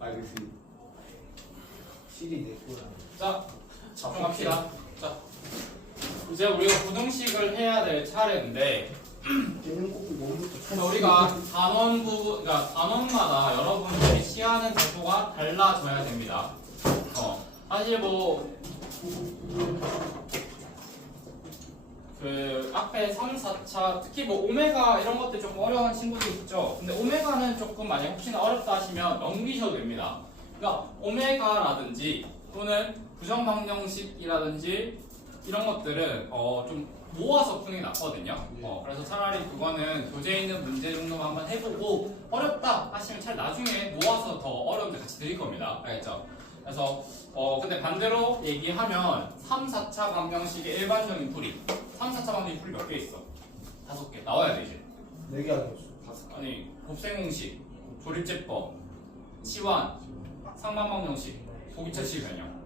알겠습니다. 실이 냈구나. 자, 집중합시다. 자, 이제 우리가 부등식을 해야 될 차례인데 얘는 꼭 몸부터 우리가 그러니까 단원마다 여러분들이 취하는 tempo가 달라져야 됩니다. 사실 그 앞에 3, 4차 특히 오메가 이런 것들 조금 어려운 친구들 있죠. 근데 오메가는 조금 만약 혹시나 어렵다 하시면 넘기셔도 됩니다. 그러니까 오메가라든지 또는 부정방정식이라든지 이런 것들은 좀 모아서 푸는 게 낫거든요. 그래서 차라리 그거는 교재에 있는 문제 정도만 한번 해보고 어렵다 하시면 차라리 나중에 모아서 더 어려운 데 같이 드릴 겁니다. 알겠죠? 그래서 근데 반대로 얘기하면 3, 4차 방정식의 일반적인 풀이 3, 4차 방정식 풀이 몇 개 있어? 5개 나와야 돼 이제. 4개 아니었어. 5개. 아니 곱셈공식, 조립제법, 치환, 상반방정식, 소기차식 변형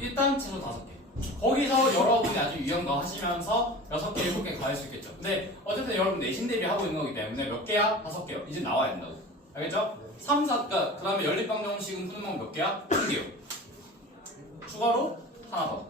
일단 최소 5개. 거기서 여러분이 아주 유형도 하시면서 6개, 7개 가질 수 있겠죠. 근데 어쨌든 여러분 내신 대비 하고 있는 거기 때문에 몇 개야? 5개요. 이제 나와야 된다고. 알겠죠? 3, 4가 그 다음에 연립방정식은 푸는 방법 몇 개야? 1개요. 추가로 하나 더.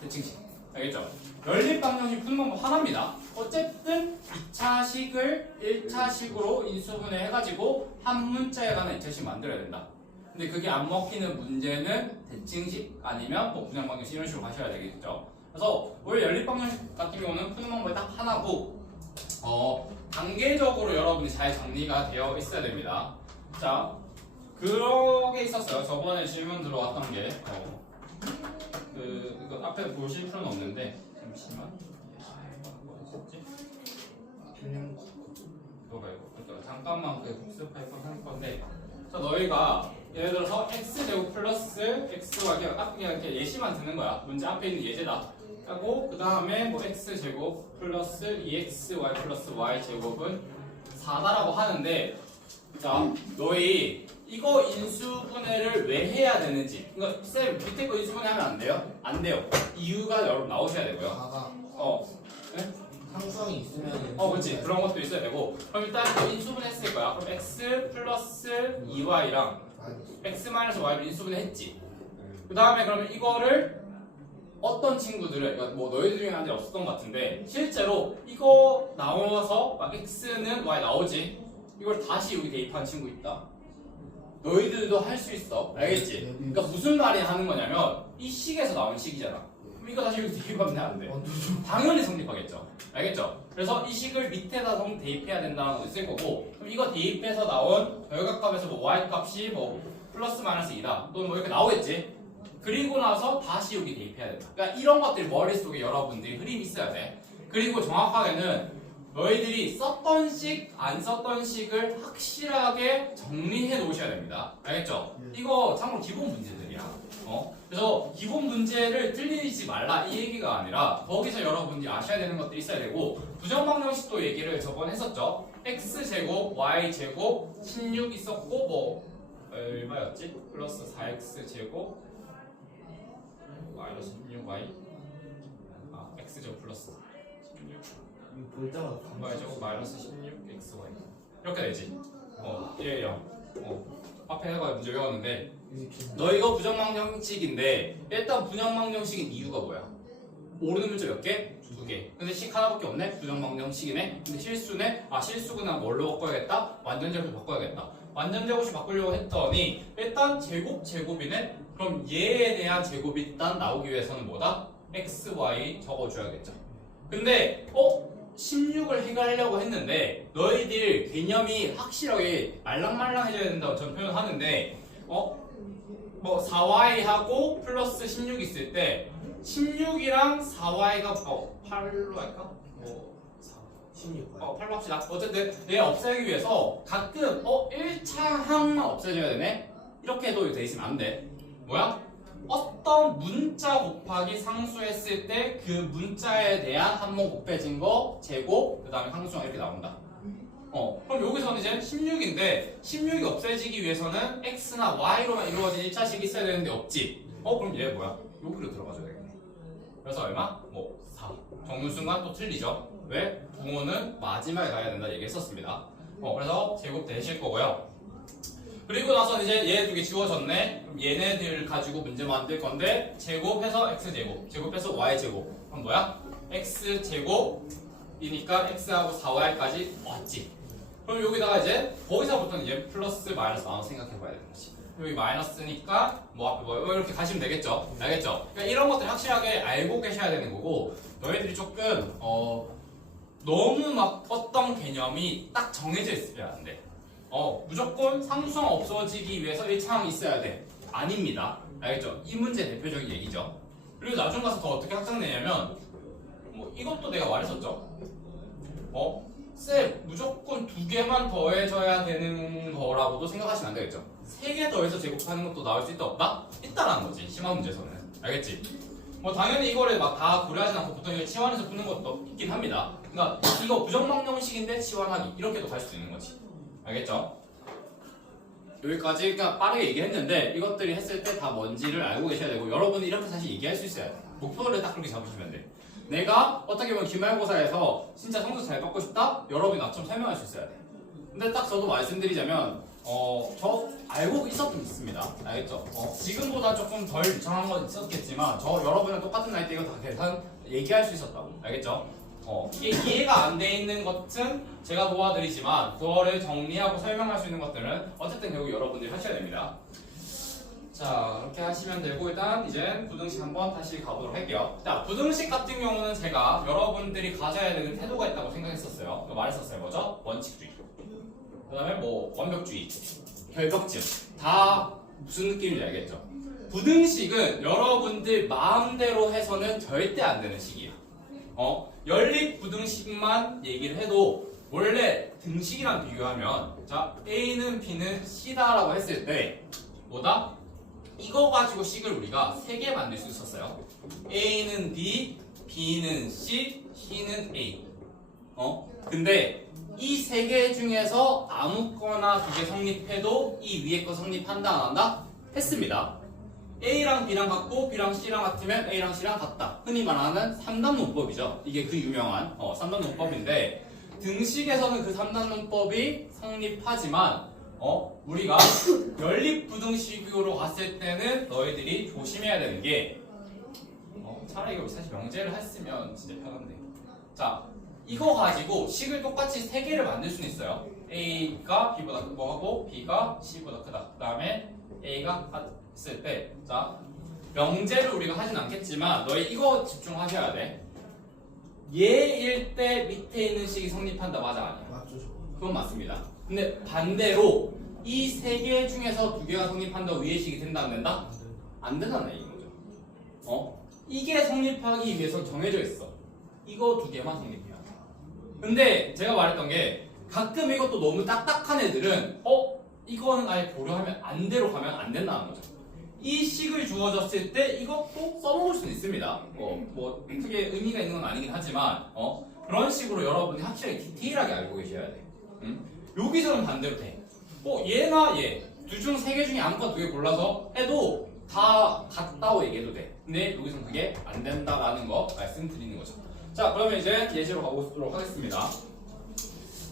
대칭식. 알겠죠? 연립방정식 푸는 방법 하나입니다. 어쨌든 2차식을 1차식으로 인수분해 해가지고 한 문자에 관한 2차식 만들어야 된다. 근데 그게 안 먹히는 문제는 대칭식 아니면 분양방정식 이런 식으로 가셔야 되겠죠. 그래서 원래 연립방정식 같은 경우는 푸는 방법이 딱 하나고 단계적으로 여러분이 잘 정리가 되어 있어야 됩니다. 자, 그런 게 있었어요. 저번에 질문 들어왔던 게 이거 앞에 보실 필요는 없는데 잠시만. 뭐였지? 이거 잠깐만 복습할 건데. 자, 너희가 예를 들어서 x제곱 플러스 xy 그냥 이렇게 예시만 듣는 거야. 문제 앞에 있는 예제다. 하고 그 다음에 x제곱 플러스 2xy 플러스 y제곱은 4다라고 하는데 자, 너희 이거 인수분해를 왜 해야 되는지 이거 쌤 밑에 거 인수분해 하면 안 돼요? 안 돼요. 이유가 여러분 나오셔야 되고요. 아가 네? 상수항이 있으면 그렇지. 그런 것도 있어야 되고 그럼 일단 인수분해 했을 거야. 그럼 x 플러스 2y랑 x 마이너스 y를 인수분해 했지. 그 다음에 그러면 이거를 어떤 친구들은 그러니까 너희들 중에 한 적 없었던 것 같은데 실제로 이거 나와서 막 x는 y 나오지. 이걸 다시 여기 대입한 친구 있다. 너희들도 할 수 있어. 알겠지? 그러니까 무슨 말이 하는 거냐면 이 식에서 나온 식이잖아. 그럼 이거 다시 여기 대입하면 안 돼. 당연히 성립하겠죠. 알겠죠? 그래서 이 식을 밑에다 대입해야 된다는 거 있을 거고 그럼 이거 대입해서 나온 결과값에서 y 값이 플러스 마이너스 2다. 또는 이렇게 나오겠지? 그리고 나서 다시 여기 대입해야 된다. 그러니까 이런 것들이 머릿속에 여러분들이 흐름이 있어야 돼. 그리고 정확하게는 너희들이 썼던 식, 안 썼던 식을 확실하게 정리해 놓으셔야 됩니다. 알겠죠? 이거 참고로 기본 문제들이야. 그래서 기본 문제를 틀리지 말라 이 얘기가 아니라 거기서 여러분들이 아셔야 되는 것들이 있어야 되고 부정방정식도 얘기를 저번에 했었죠. x제곱, y제곱, 16 있었고 얼마였지? 플러스 4x제곱 마이너스 16y x제곱 플러스 16 볼 때마다 y제곱 마이너스 16xy 이렇게 되지. 1, 0 앞에 해가 문제 외웠는데 너 이거 부정방정식인데 일단 부정방정식인 이유가 뭐야? 모르는 문제 몇 개? 2개. 근데 식 하나밖에 없네? 부정방정식이네? 근데 실수네? 실수구나 뭘로 바꿔야겠다? 완전제곱으로 바꿔야겠다. 완전제곱으로 바꾸려고 했더니 일단 제곱이네? 그럼 얘에 대한 제곱이 일단 나오기 위해서는 뭐다? x, y 적어줘야겠죠. 근데 16을 해결하려고 했는데 너희들 개념이 확실하게 말랑말랑해져야 된다고 전 표현하는데 4y하고 플러스 16 있을 때 16이랑 4y가 8로 할까? 16. 8로 합시다. 어쨌든 얘 없애기 위해서 가끔 1차 항만 없애줘야 되네? 이렇게 해도 돼 있으면 안 돼. 뭐야? 어떤 문자 곱하기 상수했을 때 그 문자에 대한 한몸 곱해진 거 제곱 그 다음에 항수가 이렇게 나온다. 그럼 여기서는 이제 16인데 16이 없애지기 위해서는 x나 y로만 이루어진 1차식이 있어야 되는데 없지. 그럼 얘 뭐야? 여기로 들어가줘야 되겠네. 그래서 얼마? 4. 적는 순간 또 틀리죠. 왜? 부호는 마지막에 가야 된다 얘기했었습니다. 그래서 제곱 되실 거고요. 그리고 나서 이제 얘 두 개 지워졌네. 그럼 얘네들 가지고 문제 만들 건데 제곱해서 x제곱, 제곱해서 y제곱. 그럼 뭐야? x제곱이니까 x하고 4y까지 왔지. 그럼 여기다가 이제 거기서부터는 이제 플러스 마이너스 나눠 생각해봐야 되는 거지. 여기 마이너스니까 뭐 앞에 뭐 이렇게 가시면 되겠죠? 알겠죠? 그러니까 이런 것들 확실하게 알고 계셔야 되는 거고 너희들이 조금 너무 막 어떤 개념이 딱 정해져 있으면 안 돼. 무조건 상수항 없어지기 위해서 1차항이 있어야 돼. 아닙니다. 알겠죠? 이 문제 대표적인 얘기죠. 그리고 나중 가서 더 어떻게 확장되냐면 뭐 이것도 내가 말했었죠. 쌤 무조건 2개만 더해져야 되는 거라고도 생각하시면 안 되겠죠. 3개 더해서 제곱하는 것도 나올 수 있다 없다? 있다라는 거지. 심화 문제에서는. 알겠지? 뭐 당연히 이거를 막 다 고려하진 않고 보통 이거 치환해서 푸는 것도 있긴 합니다. 그러니까 이거 부정망령식인데 치환하기 이렇게도 갈 수 있는 거지. 알겠죠? 여기까지 그냥 빠르게 얘기했는데 이것들이 했을 때 다 뭔지를 알고 계셔야 되고 여러분이 이렇게 사실 얘기할 수 있어야 돼. 목표를 딱 그렇게 잡으시면 돼. 내가 어떻게 보면 기말고사에서 진짜 성적 잘 받고 싶다? 여러분이 나처럼 설명할 수 있어야 돼. 근데 딱 저도 말씀드리자면 저 알고 있습니다. 알겠죠? 지금보다 조금 덜 유창한 건 있었겠지만 저 여러분은 똑같은 나이 때 이거 다 계산 얘기할 수 있었다고. 알겠죠? 이게 이해가 안 돼 있는 것은 제가 도와드리지만 그거를 정리하고 설명할 수 있는 것들은 어쨌든 결국 여러분들이 하셔야 됩니다. 자, 그렇게 하시면 되고 일단 이제 부등식 한번 다시 가보도록 할게요. 자, 부등식 같은 경우는 제가 여러분들이 가져야 되는 태도가 있다고 생각했었어요. 말했었어요. 뭐죠? 원칙주의. 그 다음에 뭐 완벽주의, 결벽증 다 무슨 느낌인지 알겠죠? 부등식은 여러분들 마음대로 해서는 절대 안 되는 식이야. 연립 부등식만 얘기를 해도 원래 등식이랑 비교하면 자 A는 B는 C다라고 했을 때 뭐다? 이거 가지고 식을 우리가 3개 만들 수 있었어요. A는 B, B는 C, C는 A. 근데 이 3개 중에서 아무거나 2개 성립해도 이 위에 거 성립한다 안 한다? 했습니다. A랑 B랑 같고 B랑 C랑 같으면 A랑 C랑 같다. 흔히 말하는 3단 논법이죠. 이게 그 유명한 3단 논법인데 등식에서는 그 3단 논법이 성립하지만 우리가 연립 부등식으로 갔을 때는 너희들이 조심해야 되는 게 차라리 이거 사실 명제를 했으면 진짜 편한데 자 이거 가지고 식을 똑같이 3개를 만들 수는 있어요. A가 B보다 크고 B가 C보다 크다. 그 다음에 A가 했을 때 자 명제를 우리가 하진 않겠지만 너희 이거 집중하셔야 돼. 얘일 때 밑에 있는 식이 성립한다. 맞아 아니야? 맞죠. 그건 맞습니다. 근데 반대로 이 3개 중에서 2개가 성립한다 위의 식이 된다 안 된다? 안 된다는 얘기인 거죠. 이게 성립하기 위해서 정해져 있어. 이거 2개만 성립해야 돼. 근데 제가 말했던 게 가끔 이것도 너무 딱딱한 애들은 이거는 아예 고려하면 안 대로 가면 안 된다는 거죠. 이 식을 주어졌을 때 이것도 써먹을 수는 있습니다. 뭐 크게 의미가 있는 건 아니긴 하지만 그런 식으로 여러분이 확실히 디테일하게 알고 계셔야 돼. 여기서는 반대로 돼. 얘나 얘 둘 중 3개 중에 아무거나 2개 골라서 해도 다 같다고 얘기해도 돼. 근데 여기서는 그게 안 된다라는 거 말씀드리는 거죠. 자, 그러면 이제 예제로 가보도록 하겠습니다.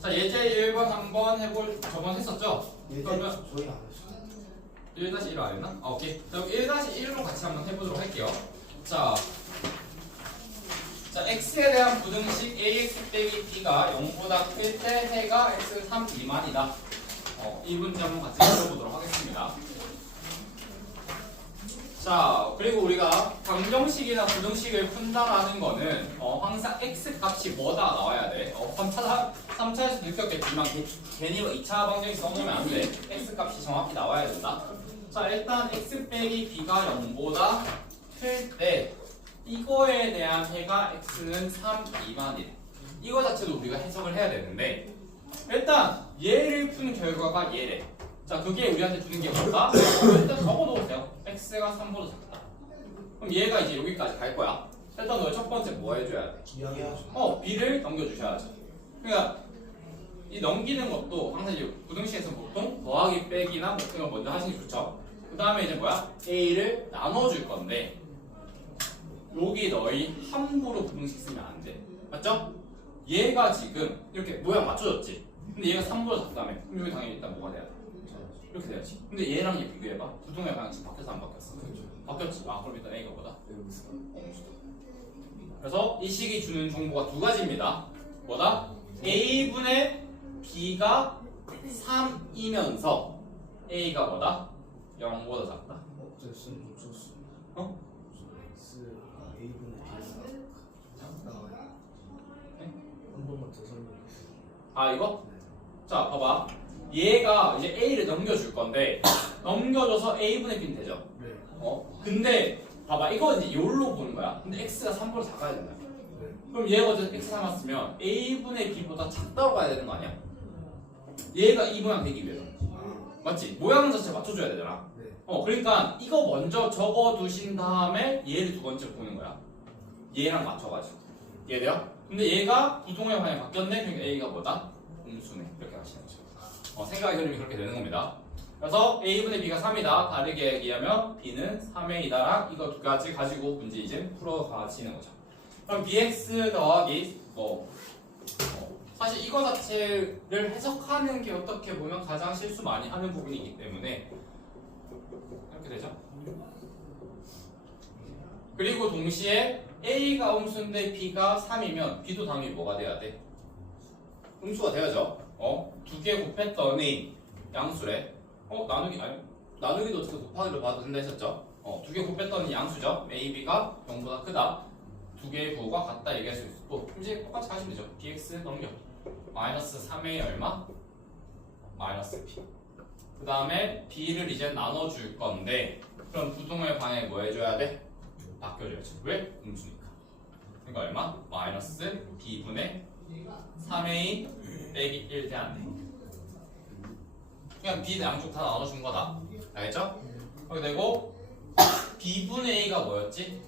자, 예제 1번 한번 저번 했었죠? 그러면 저희 안 했어요. 1-1 안 했나? 오케이. 그럼 1-1로 같이 한번 해보도록 할게요. 자, x에 대한 부등식 ax 빼기 b가 0보다 클 때 해가 x 3 미만이다. 이 문제 한번 같이 풀어보도록 하겠습니다. 자, 그리고 우리가 방정식이나 부등식을 푼다라는 거는 항상 x 값이 뭐다 나와야 돼. 3차에서 느꼈겠지만 괜히 2차 방정식 써놓으면 안 돼. x 값이 정확히 나와야 된다. 자, 일단 x 빼기 b가 0보다 클 때 이거에 대한 해가 x는 3 미만이래. 이거 자체도 우리가 해석을 해야 되는데 일단 얘를 푸는 결과가 얘래. 자, 그게 우리한테 주는 게 뭘까? 일단 적어놓으세요. x가 3보다 작다. 그럼 얘가 이제 여기까지 갈 거야. 일단 너희 첫 번째 뭐 해줘야 돼? 이야기하죠. b를 넘겨주셔야죠. 그러니까 이 넘기는 것도 항상 이제 부등식에서 보통 더하기 빼기나 뭐 그런 거 먼저 하시는 게 좋죠. 그 다음에 이제 뭐야? a를 나눠줄 건데 여기 너희 함부로 부등식 쓰면 안 돼. 맞죠? 얘가 지금 이렇게 모양 맞춰졌지? 근데 얘가 3보다 작다며. 그럼 여기 당연히 일단 뭐가 돼야 돼? 이렇게 돼야지. 근데 얘랑 얘 비교해봐. 부동의 방향 지금 바뀌었어 안 바뀌었어? 그렇죠. 바뀌었지. 아 그럼 일단 A가 뭐다? 음수. 그래서 이 식이 주는 정보가 두 가지입니다. 뭐다? A분의 B가 3이면서 A가 뭐다? 0보다 작다. 됐어. 없었어. 어? A분의 B가 작다. 네? 한 번만 더 설명해. 아 이거? 네. 자 봐봐. 얘가 이제 A를 넘겨줄 건데 넘겨줘서 A분의 B는 되죠. 네. 근데 봐봐 이거 이제 요로 보는 거야. 근데 X가 3보다 작아야 된다. 네. 그럼 얘가 어쨌든 X 삼았으면 A분의 B보다 작다고 가야 되는 거 아니야? 얘가 이 모양 되기 위해서. 아. 맞지? 모양 자체 맞춰줘야 되잖아. 네. 그러니까 이거 먼저 적어 두신 다음에 얘를 두 번째 보는 거야. 얘랑 맞춰가지고. 이해돼요? 근데 얘가 부동의 방향이 바뀌었네. 그러니까 A가 뭐다? 음수네. 이렇게 하시는 거죠. 생각의 흐름이 그렇게 되는 겁니다. 그래서 A분의 B가 3이다. 다르게 얘기하면 B는 3A다랑 이거 두 가지 가지고 문제 이제 풀어가시는 거죠. 그럼 BX 더하기 사실 이거 자체를 해석하는 게 어떻게 보면 가장 실수 많이 하는 부분이기 때문에 이렇게 되죠. 그리고 동시에 A가 음수인데 B가 3이면 B도 당연히 뭐가 돼야 돼? 음수가 돼야죠. 두 개 곱했더니 양수래. 나누기도 어떻게 곱하기로 봐도 된다 했었죠. 두 개 곱했더니 양수죠. A, B가 0보다 크다. 두 개의 부호가 같다 얘기할 수 있고 이제 똑같이 하시면 되죠. BX 넘겨. 마이너스 3A 얼마? 마이너스 B. 그 다음에 B를 이제 나눠줄 건데 그럼 부동의 방향 뭐 해줘야 돼? 바꿔줘야지. 왜? 음수니까. 그러니까 얼마? 마이너스 B분의 3A 빼기 1 돼야 돼. 그냥 B 양쪽 다 나눠준 거다. 알겠죠? 그렇게 되고 B분의 A가 뭐였지?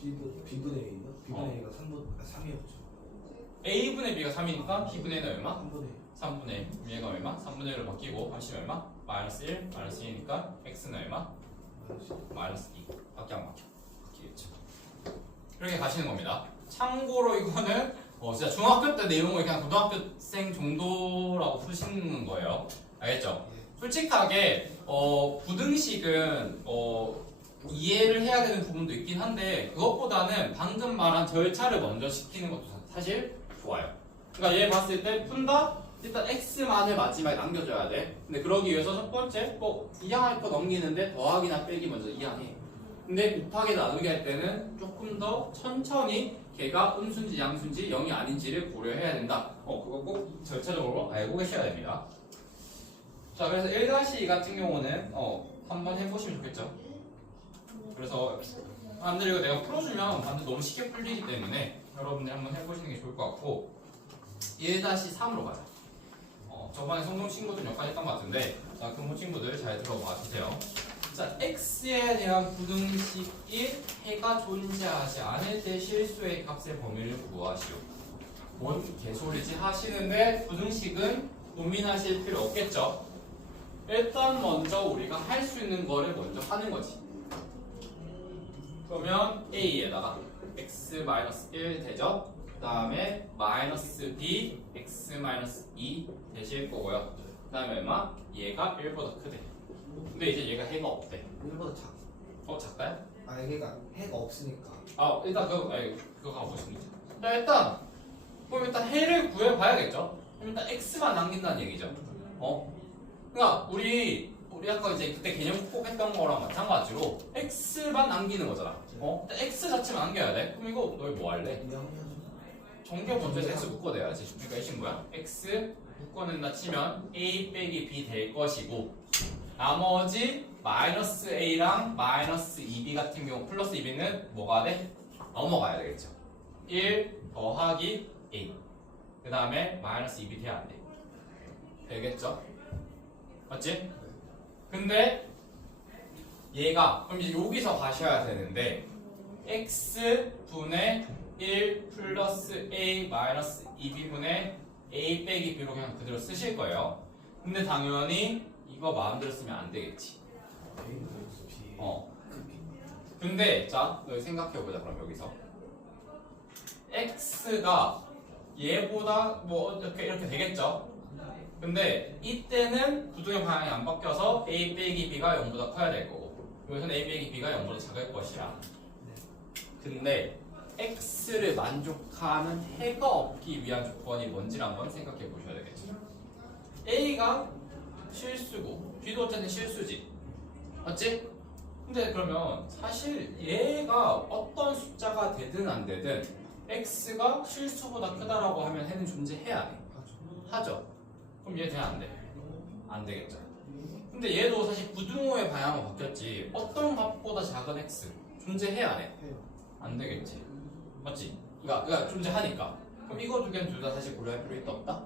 B분의 A요? B분의 A가 3이었죠. A분의 B가 3이니까 B분의 A는 얼마? 3분의 3분의 1. 그럼 얘가 얼마? 3분의 1로 바뀌고 합치면 얼마? 마이너스 1, 마이너스 2니까 X는 얼마? 마이너스 2. 밖에 안 바뀌겠죠. 이렇게 가시는 겁니다. 참고로 이거는 진짜 중학교 때 내용을 그냥 고등학교생 정도라고 푸시는 거예요. 알겠죠? 솔직하게 부등식은 이해를 해야 되는 부분도 있긴 한데 그것보다는 방금 말한 절차를 먼저 시키는 것도 사실 좋아요. 그러니까 얘 봤을 때 푼다? 일단 x만을 마지막에 남겨줘야 돼. 근데 그러기 위해서 첫 번째 이항할 거 넘기는데 더하기나 빼기 먼저 이항해. 근데 곱하기 나누기 할 때는 조금 더 천천히 걔가 음수인지 양수인지 0이 아닌지를 고려해야 된다. 그거 꼭 절차적으로 알고 계셔야 됩니다. 자, 그래서 1-2 같은 경우는 한번 해보시면 좋겠죠. 그래서 사람들이 이거 내가 풀어주면 반드시 너무 쉽게 풀리기 때문에 여러분들 한번 해보시는 게 좋을 것 같고 1-3으로 가자. 저번에 성공 친구들 몇 가지 했던 것 같은데 자, 금호 친구들 잘 들어봐 주세요. 자, x에 대한 부등식이 해가 존재하지 않을 때 실수의 값의 범위를 구하시오. 뭔 개소리지 하시는데 부등식은 고민하실 필요 없겠죠. 일단 먼저 우리가 할 수 있는 거를 먼저 하는 거지. 그러면 a에다가 x-1 되죠. 그 다음에 마이너스 b x-2 되실 거고요. 그 다음에 얼마? 얘가 1보다 크대. 근데 이제 얘가 해가 없대. 1보다 작다요? 얘가 해가 없으니까. 일단 그거 가보시면 되죠. 그럼 일단 해를 구해봐야겠죠. 그럼 일단 x만 남긴다는 얘기죠. 그러니까 우리 아까 이제 그때 개념 꼭 했던 거랑 마찬가지로 x만 남기는 거잖아. 일단 x 자체만 남겨야 돼. 그럼 이거 너희 뭐 할래? 정규 먼저 x 묶어내야지. 그러니까 이 친구야. x 묶어낸다 치면 a 빼기 b 될 것이고 나머지 마이너스 a랑 마이너스 2b 같은 경우 플러스 2b는 뭐가 돼? 넘어가야 되겠죠. 1 더하기 a 그 다음에 마이너스 2b 돼야 안 돼. 되겠죠? 맞지? 근데 얘가 그럼 이제 여기서 가셔야 되는데 x분의 1 플러스 a 마이너스 2b분의 a 빼기 b로 그냥 그대로 쓰실 거예요. 근데 당연히 이거 마음대로 쓰면 안 되겠지. 근데 자 여기 생각해보자. 그럼 여기서 x가 얘보다 뭐 이렇게 되겠죠. 근데 이때는 부등의 방향이 안 바뀌어서 a 빼기 b가 0보다 커야 될 거고 여기서는 a 빼기 b가 0보다 작을 것이야. 근데 x를 만족하는 해가 없기 위한 조건이 뭔지를 한번 생각해 보셔야 되겠죠. a가 실수고 b도 어쨌든 실수지. 맞지? 근데 그러면 사실 얘가 어떤 숫자가 되든 안 되든 x가 실수보다 크다라고 하면 해는 존재해야 돼. 하죠. 그럼 얘 돼? 안 돼? 안 되겠죠. 근데 얘도 사실 부등호의 방향은 바뀌었지 어떤 값보다 작은 x 존재해야 안 해? 해요. 안 되겠지. 맞지? 그러니까 존재하니까. 그럼 이거 두 개는 둘 다 사실 고려할 필요 있다 없다?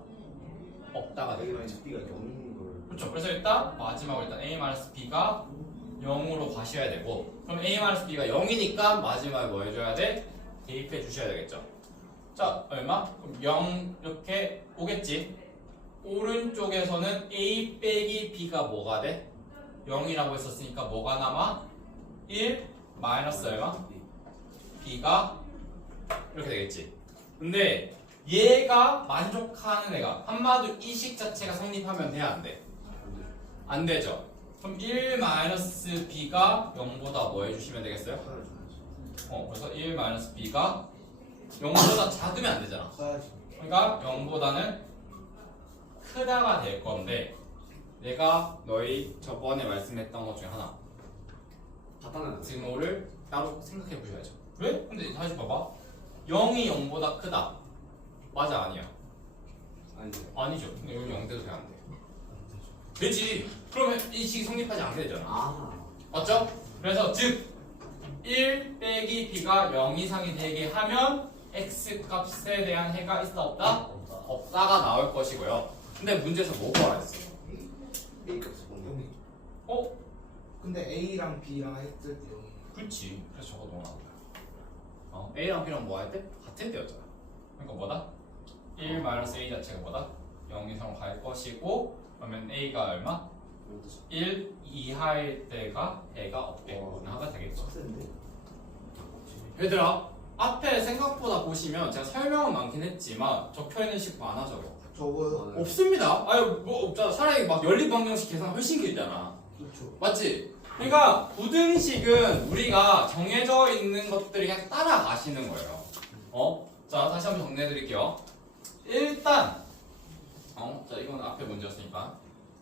없다가 A 되겠지. 마이너스 B가 0인 걸. 그렇죠. 그래서 일단 마지막으로 일단 a-b가 0으로 가셔야 되고 그럼 a-b가 0이니까 마지막에 뭐 해줘야 돼? 대입해 주셔야 되겠죠. 자 얼마? 그럼 0 이렇게 오겠지. 오른쪽에서는 a 빼기 b가 뭐가 돼? 0이라고 했었으니까 뭐가 남아? 1 마이너스 얼마? b가 이렇게 되겠지. 근데 얘가 만족하는 애가 한마디로 이 식 자체가 성립하면 돼야 안 돼? 안 되죠. 그럼 1 마이너스 b가 0보다 뭐 해주시면 되겠어요? 그래서 1 마이너스 b가 0보다 작으면 안 되잖아. 써야지. 그러니까 0보다는 크다가 될 건데 내가 너희 저번에 말씀했던 것 중에 하나 바탕은 등호를 따로 생각해 보셔야죠. 왜? 근데 다시 봐봐. 0이 0보다 크다. 맞아 아니야? 아니죠. 아니죠. 근데 여기 0 돼도 돼안 돼? 되지. 그러면 이 식이 성립하지 않게 되잖아. 아. 맞죠? 그래서 즉 1 빼기 b가 0 이상이 되게 하면 x 값에 대한 해가 있어 없다? 없다가 나올 것이고요. 근데 문제에서 뭐 구하랬어? A 값을 보면. 어? 근데 A랑 B랑 했을 때 0이. 그렇지. 그래서 저거 넣어놓은 거야. A랑 B랑 뭐 할 때? 같은 때였잖아. 그러니까 뭐다? 1 마이너스 A 자체가 뭐다? 0 이상으로 갈 것이고 그러면 A가 얼마? 1 이하일 때가 해가 없대. 하가 되겠죠. 빡센데. 얘들아 앞에 생각보다 보시면 제가 설명은 많긴 했지만 적혀있는 식 많아져요. 저거 없습니다. 아유 뭐 없잖아. 차라리 막 연립 방정식 계산 훨씬 길잖아. 그렇죠. 맞지? 그러니까 부등식은 우리가 정해져 있는 것들이 그냥 따라가시는 거예요. 자 다시 한번 정리해 드릴게요. 일단 자 이건 앞에 문제였으니까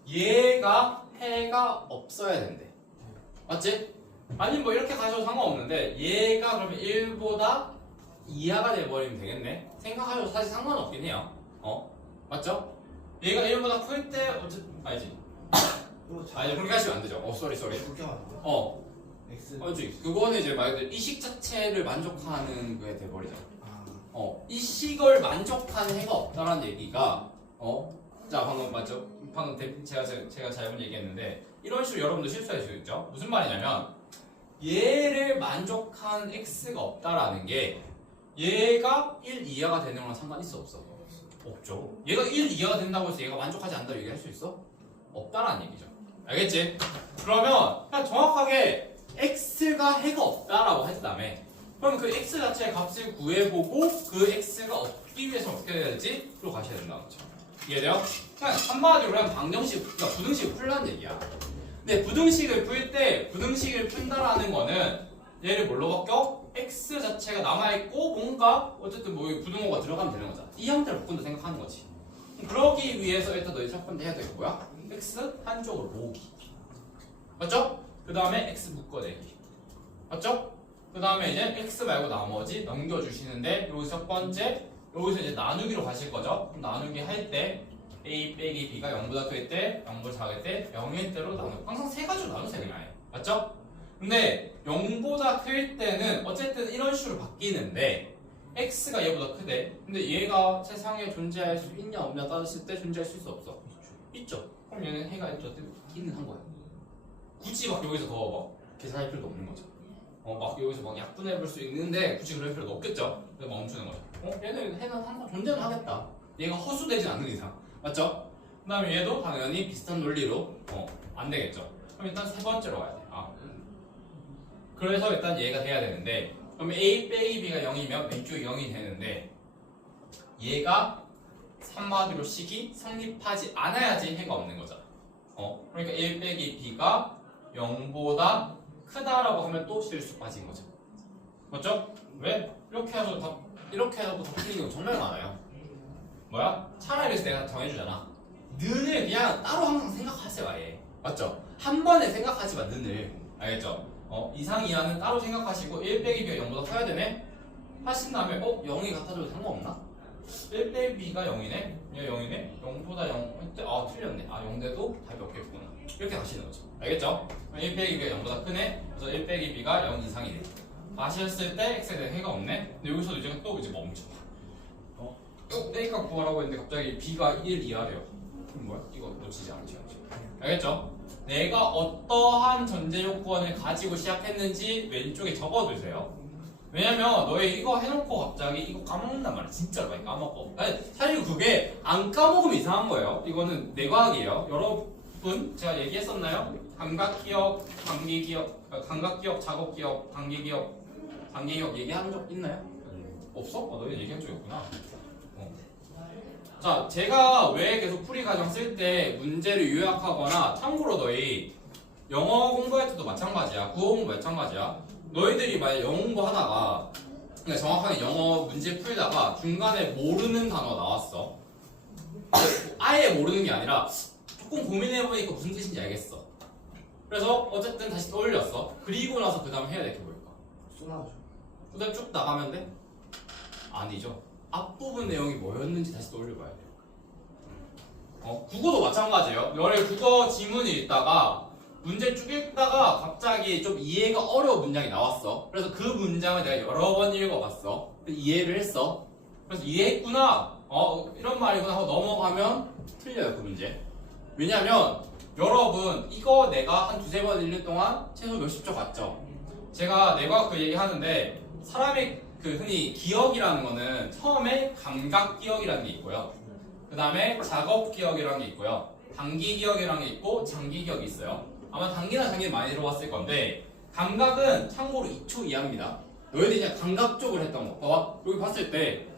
얘가 해가 없어야 된대. 맞지? 아니 뭐 이렇게 가셔도 상관없는데 얘가 그러면 1보다 이하가 돼버리면 되겠네. 생각하셔도 사실 상관없긴 해요. 맞죠? 얘가 1보다 클 때 어쨌든 알지? 아니 그렇게 하시면 안 되죠. 쏘리 그렇게 하면 안 돼? X. 알지? 그거는 이제 말 그대로 이 식 자체를 만족하는 게 돼버리잖아. 이 식을 만족하는 해가 없다라는 얘기가 자 방금 맞죠? 방금 제가 잘못 얘기했는데 이런 식으로 여러분도 실수할 수 있죠. 무슨 말이냐면 얘를 만족하는 x가 없다라는 게 얘가 1 이하가 되는 거랑 상관 있어 없어? 없죠. 얘가 1 이하가 된다고 해서 얘가 만족하지 않는다고 얘기할 수 있어? 없다라는 얘기죠. 알겠지? 그러면 그냥 정확하게 x가 해가 없다라고 했다며 그럼 그 x 자체의 값을 구해보고 그 x가 없기 위해서 어떻게 해야 되지? 로 가셔야 된다는 거죠. 이해돼요? 그냥 한마디로 그냥 방정식, 그러니까 부등식을 풀라는 얘기야. 근데 부등식을 풀 때 부등식을 푼다라는 거는 얘를 뭘로 바뀌어? x 자체가 남아있고 뭔가 어쨌든 뭐 부등호가 들어가면 되는 거잖아. 이 형태를 바꾼다 생각하는 거지. 그러기 위해서 일단 너희 첫 번째 해야 될 거야. x 한쪽으로 모으기. 맞죠? 그 다음에 x 묶어내기. 맞죠? 그 다음에 이제 x 말고 나머지 넘겨주시는데 여기서 첫 번째 여기서 이제 나누기로 가실 거죠? 그럼 나누기 할 때 a 빼기 b가 0보다 클 때, 0보다 작을 때, 0일 때로 나누고 항상 세 가지로 나누세요 그냥 아예. 맞죠? 근데 0보다 클 때는 어쨌든 이런 식으로 바뀌는데 x가 얘보다 크대. 근데 얘가 세상에 존재할 수 있냐 없냐 따졌을 때 존재할 수 있어 없어? 있죠. 그럼 얘는 해가 있기는 한 거야. 굳이 막 여기서 더 막 계산할 필요도 없는 거죠. 막 여기서 막 약분해 볼 수 있는데 굳이 그럴 필요도 없겠죠. 그래서 멈추는 거죠. 얘는 해는 항상 존재는 하겠다. 얘가 허수되진 않는 이상. 맞죠? 그 다음에 얘도 당연히 비슷한 논리로 안 되겠죠. 그럼 일단 세 번째로 가야 돼. 그래서 일단 얘가 돼야 되는데 그럼 a 빼기 b가 0이면 왼쪽이 0이 되는데 얘가 한마디로 식이 성립하지 않아야지 해가 없는 거잖아. 그러니까 1 빼기 b가 0보다 크다라고 하면 또 실수 빠진 거죠. 맞죠? 왜? 이렇게 해서 다 틀린 경우 정말 많아요. 뭐야? 차라리 그래서 내가 정해주잖아. 는을 그냥 따로 항상 생각하세요, 아예. 맞죠? 한 번에 생각하지 마, 는을. 알겠죠? 이상 이하는 따로 생각하시고 1 빼기 b가 0보다 커야 되네? 하신 다음에 0이 같아져도 상관없나? 1 빼기 b가 0이네? 얘 0이네? 0보다 0, 틀렸네. 0대도 답이 없겠구나. 이렇게 가시는 거죠. 알겠죠? 1 빼기 b가 0보다 크네? 그래서 1 빼기 b가 0 이상이네. 하셨을 때 x에 대해 해가 없네? 근데 여기서 이제 또 멈춰. A값 구하라고 했는데 갑자기 B가 1 이하래요. 그럼 뭐야? 이거 놓치지 않지. 알겠죠? 내가 어떠한 전제 요건을 가지고 시작했는지 왼쪽에 적어두세요. 왜냐면 너희 이거 해놓고 갑자기 이거 까먹는단 말이야. 진짜로 많이 까먹어. 아니, 사실 그게 안 까먹으면 이상한 거예요. 이거는 내과학이에요. 여러분 제가 얘기했었나요? 감각기억, 단기기억, 감각기억, 작업기억, 단기기억 얘기한 적 있나요? 없어? 너희 얘기한 적 없구나. 자, 제가 왜 계속 풀이 과정 쓸 때 문제를 요약하거나, 참고로 너희 영어 공부할 때도 마찬가지야. 국어 공부 마찬가지야. 너희들이 만약 영어 공부하다가, 그러니까 정확하게 영어 문제 풀다가 중간에 모르는 단어 나왔어. 아예 모르는 게 아니라 조금 고민해보니까 무슨 뜻인지 알겠어. 그래서 어쨌든 다시 떠올렸어. 그리고 나서 그 다음 해야 될 게 뭘까? 쏘나죠. 그 다음 쭉 나가면 돼? 아니죠. 앞부분 내용이 뭐였는지 다시 떠올려봐야 돼요. 국어도 마찬가지예요. 너네 국어 지문을 읽다가 문제 쭉 읽다가 갑자기 좀 이해가 어려운 문장이 나왔어. 그래서 그 문장을 내가 여러 번 읽어봤어. 이해를 했어. 그래서 이해했구나. 이런 말이구나 하고 넘어가면 틀려요, 그 문제. 왜냐면 여러분 이거 내가 한 두세 번 읽는 동안 최소 몇십 조 갔죠. 제가 내가 그 얘기 하는데 사람의 흔히 기억이라는 거는 처음에 감각 기억이라는 게 있고요. 그 다음에 작업 기억이라는 게 있고요. 단기 기억이라는 게 있고 장기 기억이 있어요. 아마 단기나 장기는 많이 들어봤을 건데 감각은 참고로 2초 이하입니다. 너희들이 그냥 감각 쪽을 했던 거. 봐봐. 여기 봤을 때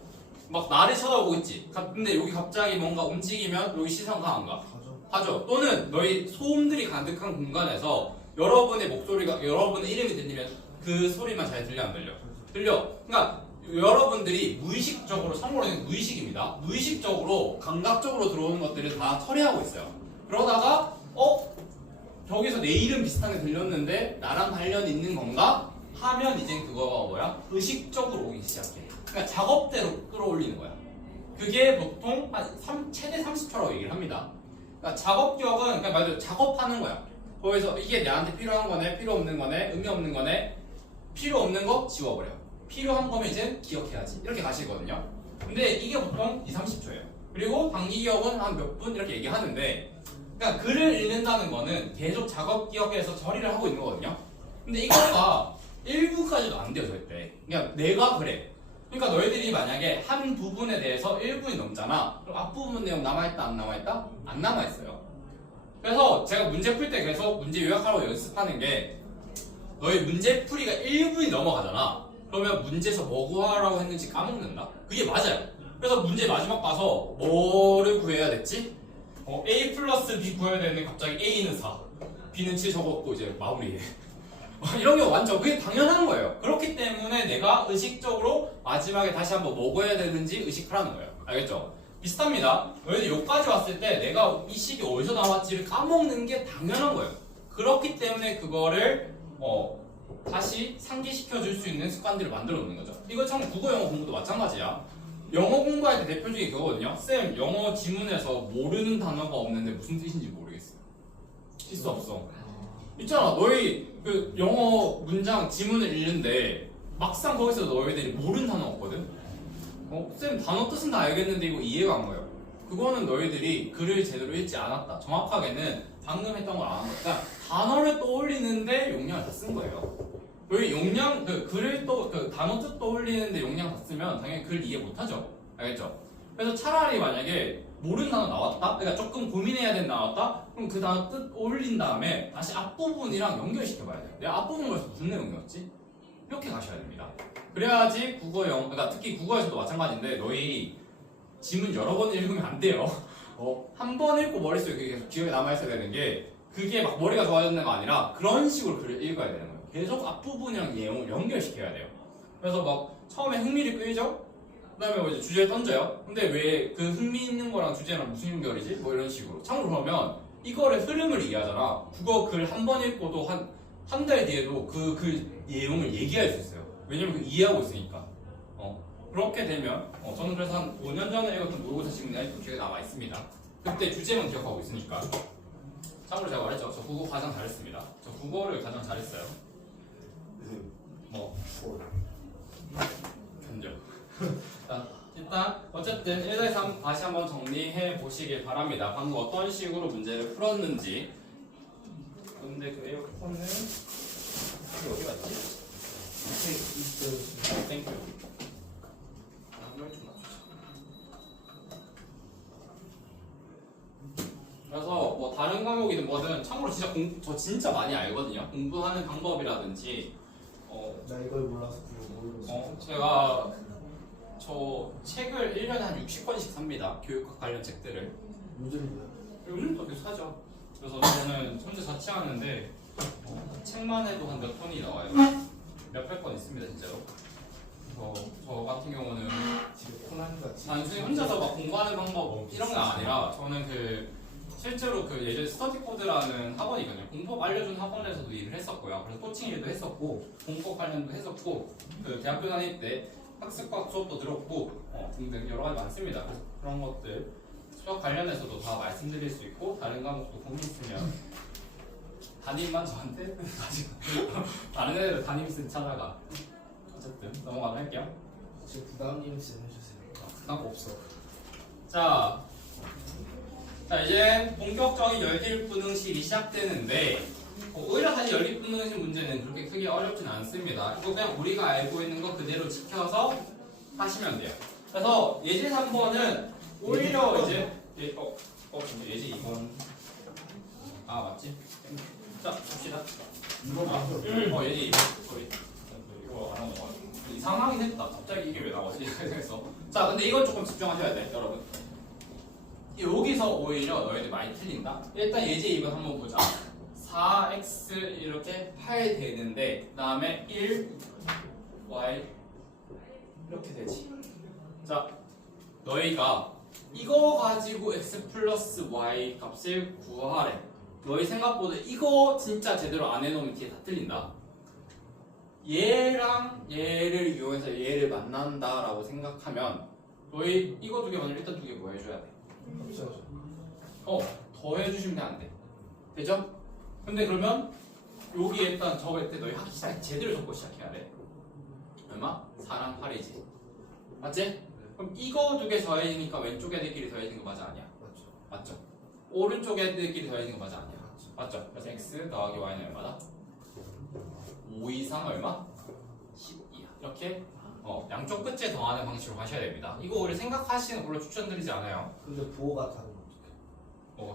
막 나를 쳐다보고 있지. 근데 여기 갑자기 뭔가 움직이면 여기 시선 가 안 가? 하죠. 또는 너희 소음들이 가득한 공간에서 여러분의 목소리가 여러분의 이름이 들리면 그 소리만 잘 들려 안 들려? 들려. 그러니까 여러분들이 무의식적으로, 참고로는 무의식입니다. 무의식적으로 감각적으로 들어오는 것들을 다 처리하고 있어요. 그러다가 저기서 내 이름 비슷한 게 들렸는데 나랑 관련 있는 건가? 하면 이제 그거가 뭐야? 의식적으로 오기 시작해. 그러니까 작업대로 끌어올리는 거야. 그게 보통 한 최대 30초라고 얘기를 합니다. 그러니까 작업 기억은 그러니까 말 그대로 작업하는 거야. 거기서 이게 나한테 필요한 거네, 필요 없는 거네, 의미 없는 거네. 필요 없는 거 지워버려. 필요한 거면 이제 기억해야지. 이렇게 가시거든요. 근데 이게 보통 2, 30초예요. 그리고 단기 기억은 한 몇 분 이렇게 얘기하는데, 그러니까 글을 읽는다는 거는 계속 작업 기억에서 처리를 하고 있는 거거든요. 근데 이거가 1분까지도 안 돼요, 절대. 그냥 내가 그래. 그러니까 너희들이 만약에 한 부분에 대해서 1분이 넘잖아. 그럼 앞부분 내용 남아있다, 안 남아있다? 안 남아있어요. 그래서 제가 문제 풀 때 계속 문제 요약하라고 연습하는 게, 너희 문제 풀이가 1분이 넘어가잖아. 그러면 문제에서 뭐 구하라고 했는지 까먹는다? 그게 맞아요. 그래서 문제 마지막 봐서 뭐를 구해야 됐지? A 플러스 B 구해야 되는데 갑자기 A는 4, B는 7 적었고 이제 마무리해. 이런 게 완전 그게 당연한 거예요. 그렇기 때문에 내가 의식적으로 마지막에 다시 한번 뭐 구해야 되는지 의식하라는 거예요. 알겠죠? 비슷합니다. 너희들 여기까지 왔을 때 내가 이 식이 어디서 나왔지를 까먹는 게 당연한 거예요. 그렇기 때문에 그거를 다시 상기시켜 줄 수 있는 습관들을 만들어 놓는 거죠. 이거 참 국어 영어 공부도 마찬가지야. 영어 공부할 때 대표적인 그거거든요. 쌤, 영어 지문에서 모르는 단어가 없는데 무슨 뜻인지 모르겠어요. 실수 없어. 있잖아. 너희 그 영어 문장 지문을 읽는데 막상 거기서 너희들이 모르는 단어 없거든. 쌤 단어 뜻은 다 알겠는데 이거 이해가 안 가요. 그거는 너희들이 글을 제대로 읽지 않았다. 정확하게는 방금 했던 걸 안 한 거야. 그러니까 단어를 떠올리는데 용량을 다 쓴 거예요. 여기 용량, 글을 단어 뜻 떠올리는데 용량 다 쓰면 당연히 글 이해 못하죠. 알겠죠? 그래서 차라리 만약에 모르는 단어 나왔다? 그러니까 조금 고민해야 되는 단어 나왔다? 그럼 그 단어 뜻 올린 다음에 다시 앞부분이랑 연결시켜봐야 돼요. 내가 앞부분 거에서 무슨 내용이었지? 이렇게 가셔야 됩니다. 그래야지 국어, 영어, 그러니까 특히 국어에서도 마찬가지인데 너희 지문 여러 번 읽으면 안 돼요. 한 번 읽고 머릿속에 그게 계속 기억에 남아있어야 되는 게 그게 막 머리가 좋아졌는가 아니라 그런 식으로 글을 읽어야 되는 거예요. 계속 앞부분이랑 내용을 연결시켜야 돼요. 그래서 막 처음에 흥미를 끌죠? 그 다음에 뭐 이제 주제를 던져요? 근데 왜 그 흥미 있는 거랑 주제랑 무슨 연결이지? 뭐 이런 식으로. 참고로 그러면 이거를 흐름을 이해하잖아. 국어 글 한 번 읽고도 한 달 뒤에도 그 내용을 얘기할 수 있어요. 왜냐면 그 이해하고 있으니까. 그렇게 되면 저는 그래서 한 5년 전에 읽었던 모의고사 시간이 아직도 기억에 남아 있습니다. 그때 주제만 기억하고 있으니까. 참고로 제가 말했죠. 저 국어 가장 잘했습니다. 저 국어를 가장 잘했어요. 견뎌. 자, 일단 어쨌든 1-3 다시 한번 정리해 보시길 바랍니다. 방금 어떤 식으로 문제를 풀었는지. 근데 그 에어컨은 이게 어디 갔지? 땡큐. 그래서 뭐 다른 과목이든 뭐든 참고로 진짜 저 진짜 많이 알거든요. 공부하는 방법이라든지 나 이걸 몰라서 그거 모르겠어. 제가 저 책을 1년에 한 60권씩 삽니다. 교육학 관련 책들을. 요즘도 계속 사죠. 그래서 저는 현재 자취하는데 책만 해도 한 몇 권이 나와요. 몇백 권 있습니다 진짜로. 그래서 저 같은 경우는 집에 코난같이 단순히 혼자서 막 공부하는 방법 이런 게 아니라 저는 실제로 예전에 스터디 코드라는 학원이 있거든요. 공법 알려주는 학원에서도 일을 했었고요. 그래서 코칭 일도 했었고 공법 관련도 했었고 대학교 다닐 때 학습과학 수업도 들었고 등등 여러 가지 많습니다. 그래서 그런 것들 수학 관련해서도 다 말씀드릴 수 있고 다른 과목도 고민 있으면 담임만 저한테 다른 애들 담임쌤 찾아가. 어쨌든 넘어가도록 할게요. 제 부담님 쌤 해주세요. 부담 없어. 자 이제 본격적인 연립분응식이 시작되는데 오히려 사실 연립분응식 문제는 그렇게 크게 어렵진 않습니다. 이거 그냥 우리가 알고 있는 거 그대로 지켜서 하시면 돼요. 그래서 예제 3번은 오히려 이제 근데 예제 2번 맞지? 자 봅시다. 예제 2번 소리 이거 안 하는 거 이상하긴 했다. 갑자기 이게 왜 나오지? 그래서 자 근데 이건 조금 집중하셔야 돼 여러분. 여기서 오히려 너희들 많이 틀린다. 일단 예제 2번 한번 보자. 4x 이렇게 8 되는데 그 다음에 1y 이렇게 되지. 자 너희가 이거 가지고 x 플러스 y 값을 구하래. 너희 생각보다 이거 진짜 제대로 안 해놓으면 뒤에 다 틀린다. 얘랑 얘를 이용해서 얘를 만난다라고 생각하면 너희 이거 두 개 만들면 일단 두 개 뭐 해줘야 돼? 더 해주시면 안 돼. 되죠? 근데 그러면 여기 일단 적을 때 너희 하기 시작 제대로 적고 시작해야 돼. 얼마? 4랑 8이지. 맞지? 그럼 이거 두 개 더해지니까 왼쪽 애들끼리 더해지는 거 맞아 아니야? 맞죠? 오른쪽 애들끼리 더해지는 거 맞아 아니야? 맞죠? 그래서 x 더하기 y는 얼마다? 5 이상 얼마? 12. 이렇게 양쪽 끝에 더하는 방식으로 하셔야 됩니다. 이거 오히려 생각하시는 걸로 추천드리지 않아요. 근데 부호가 다르면 어떡해?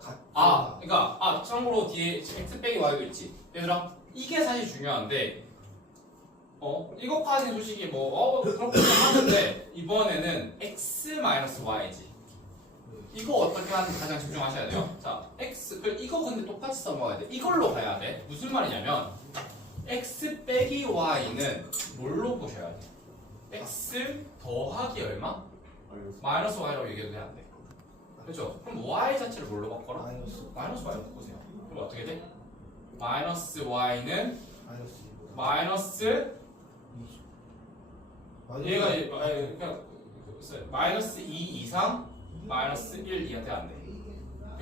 뭐가? 그러니까 참고로 뒤에 x 빼기 y도 있지. 얘들아 이게 사실 중요한데 이거까지 솔직히 그렇게 하는데 이번에는 x 마이너스 y지. 이거 어떻게 하는지 가장 집중하셔야 돼요. 자 x 이거 근데 똑같이 써먹어야 돼. 이걸로 가야 돼. 무슨 말이냐면 x 빼기 y는 뭘로 보셔야 돼? x 더하기 얼마? 마이너스 y라고 얘기해도 돼 안 돼? 그렇죠? 그럼 y 자체를 뭘로 바꿔라? 마이너스 y로 바꾸세요. 그럼 어떻게 돼? 마이너스 y는 마이너스 얘가 그러니까 마이너스 2 이상 마이너스 1 이하 돼 안 돼?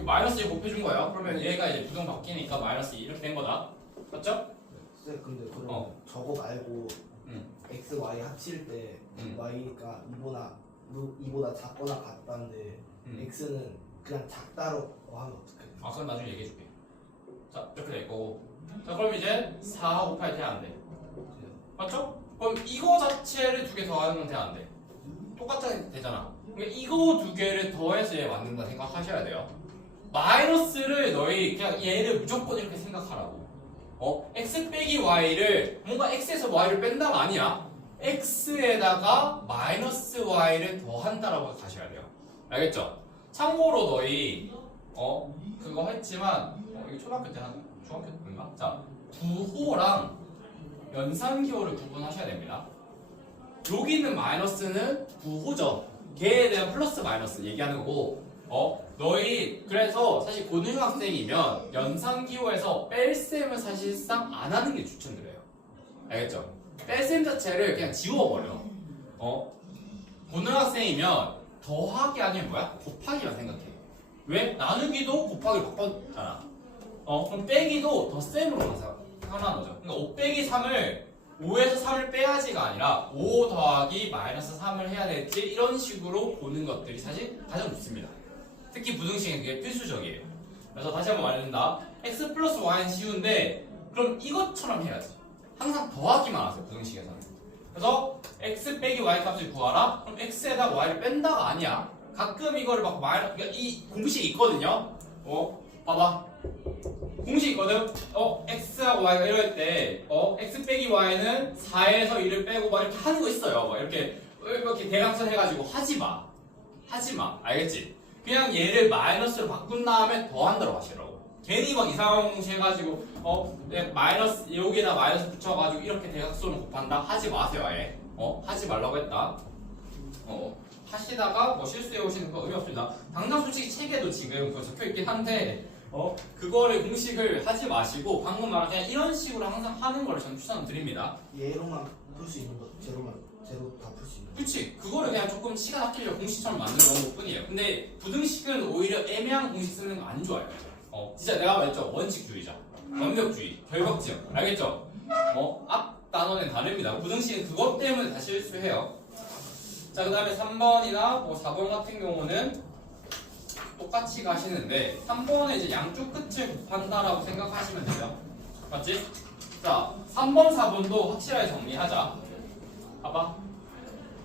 마이너스 1 곱해준 거예요. 그러면 얘가 이제 부등 바뀌니까 마이너스 2 이렇게 된 거다. 맞죠? 근데 그럼 저거 말고 x, y 합칠 때 y가 2보다 작거나 같다는데 x는 그냥 작다로 하면 어떡해? 그건 나중에 얘기해줄게. 자 이렇게 될 거고. 자 그럼 이제 4, 5, 8 돼 안 돼? 맞죠? 그럼 이거 자체를 두 개 더하는 건 돼 안 돼? 똑같은 되잖아. 그러니까 이거 두 개를 더해서 얘 만든다 생각하셔야 돼요. 마이너스를 너희 그냥 얘를 무조건 이렇게 생각하라고. x 빼기 y를 뭔가 x에서 y를 뺀다가 아니야. x에다가 마이너스 y를 더한다라고 가셔야 돼요. 알겠죠? 참고로 너희 그거 했지만 이거 초등학교 때 한 중학교 때인가? 자, 부호랑 연산기호를 구분하셔야 됩니다. 여기 있는 마이너스는 부호죠. 걔에 대한 플러스 마이너스 얘기하는 거고, 너희 그래서 사실 고등학생이면 연산기호에서 뺄셈을 사실상 안 하는 게 추천드려요. 알겠죠? 뺄셈 자체를 그냥 지워버려. 고등학생이면 더하기 아니면 뭐야? 곱하기만 생각해. 왜? 나누기도 곱하기 바꿨잖아. 그럼 빼기도 덧셈으로 하는 거죠. 그러니까 5 빼기 3을 5에서 3을 빼야지가 아니라 5 더하기 마이너스 3을 해야 될지 이런 식으로 보는 것들이 사실 가장 좋습니다. 특히 부등식은 그게 필수적이에요. 그래서 다시 한번 말해준다. x 플러스 y는 쉬운데 그럼 이것처럼 해야지. 항상 더하기만 하세요. 부등식에서는. 그래서 x 빼기 y 값을 구하라. 그럼 x에다 y를 뺀다가 아니야. 가끔 이거를 막 그러니까 이 공식이 있거든요. 봐봐. 공식 있거든. x하고 y가 이럴 때 x 빼기 y는 4에서 1을 빼고 막 이렇게 하는 거 있어요. 막 이렇게 대각선 해가지고 하지 마. 알겠지? 그냥 얘를 마이너스로 바꾼 다음에 더한다고 하시라고. 괜히 막 이상한 공식 해가지고 마이너스 여기에다 마이너스 붙여가지고 이렇게 대각선을 곱한다 하지 마세요. 아예 하지 말라고 했다. 하시다가 뭐 실수해 오시는 거 의미 없습니다. 당장 솔직히 책에도 지금 그거 적혀 있긴 한데 그거를 공식을 하지 마시고 방금 말한 그냥 이런 식으로 항상 하는 걸 저는 추천드립니다. 얘로만 풀 수 있는 거 제로 다 풀 수 있는 거. 그치? 그거를 그냥 조금 시간 아끼려고 공식처럼 만들어 놓은 것 뿐이에요. 근데 부등식은 오히려 애매한 공식 쓰는 거 안 좋아요. 진짜 내가 말했죠. 원칙주의자, 완벽주의, 결벽지형. 알겠죠? 앞 단원은 다릅니다. 부등식은 그것 때문에 다 실수해요. 자, 그 다음에 3번이나 뭐 4번 같은 경우는 똑같이 가시는데 3번은 이제 양쪽 끝을 곱한다라고 생각하시면 돼요. 맞지? 자, 3번, 4번도 확실하게 정리하자. 봐봐.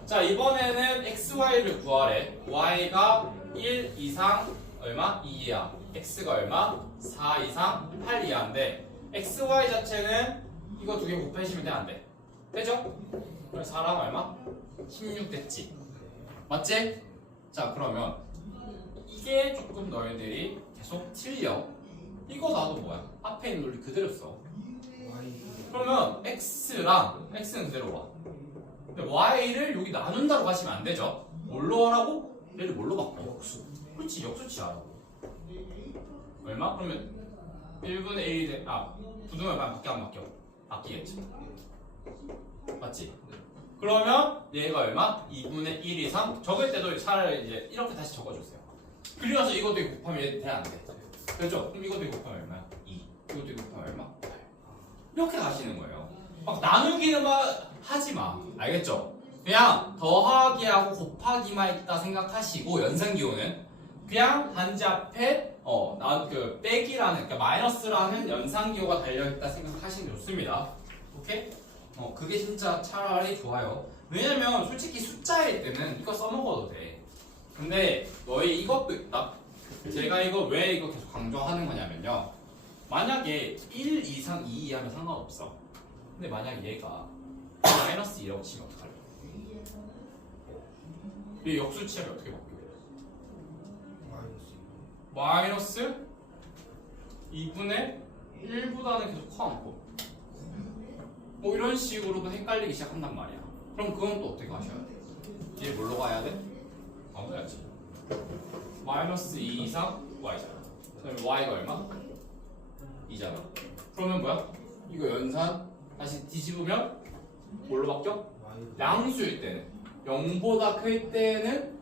자, 이번에는 xy를 구하래. y가 1 이상 얼마? 2이야. x가 얼마? 4 이상 8 이하인데 xy 자체는 이거 두 개 곱해주시면 돼, 안 돼? 되죠? 그럼 4랑 얼마? 16 됐지? 맞지? 자, 그러면 이게 조금 너희들이 계속 틀려. 이거 나도 뭐야? 앞에 있는 논리 그대로 써. 그러면 x는 그대로 와. 근데 y를 여기 나눈다고 하시면 안 되죠? 뭘로 하라고? 얘를 뭘로 바꿔? 역수. 그렇지, 역수치 하라고. 얼마? 그러면 1분의 1이 돼. 부등을 바뀌어 안 바뀌어? 바뀌겠지. 맞지? 그러면 얘가 얼마? 2분의 1 이상? 적을 때도 차라리 이제 이렇게 다시 적어주세요. 그리고서 이것도 곱하면 얘 돼, 안 돼? 그렇죠? 그럼 이것도 곱하면 얼마야? 2. 이것도 곱하면 얼마? 8. 이렇게 가시는 거예요. 막 나누기는 막 하지 마. 알겠죠? 그냥 더하기하고 곱하기만 있다 생각하시고 연산기호는 그냥 단지 앞에 빼기라는 그러니까 마이너스라는 연산기호가 달려있다 생각하시면 좋습니다. 오케이? 그게 진짜 차라리 좋아요. 왜냐면 솔직히 숫자일 때는 이거 써먹어도 돼. 근데 너희 이것도 있다. 제가 이거 왜 이거 계속 강조하는 거냐면요. 만약에 1 이상 2 이하면 상관없어. 근데 만약 얘가 마이너스 2라고 치면 어떡할래? 얘 역수치하면 어떻게 바뀌어? 마이너스 2분의 1보다는 계속 커안고 뭐 이런 식으로도 헷갈리기 시작한단 말이야. 그럼 그건 또 어떻게 하셔야 돼? 얘 뭘로 가야 돼? 가야지. 마이너스 2 이상 y잖아. 그다음에 y가 얼마? 2잖아. 그러면 뭐야? 이거 연산 다시 뒤집으면 뭘로 바뀌어? 양수일 때는 0보다 클 때는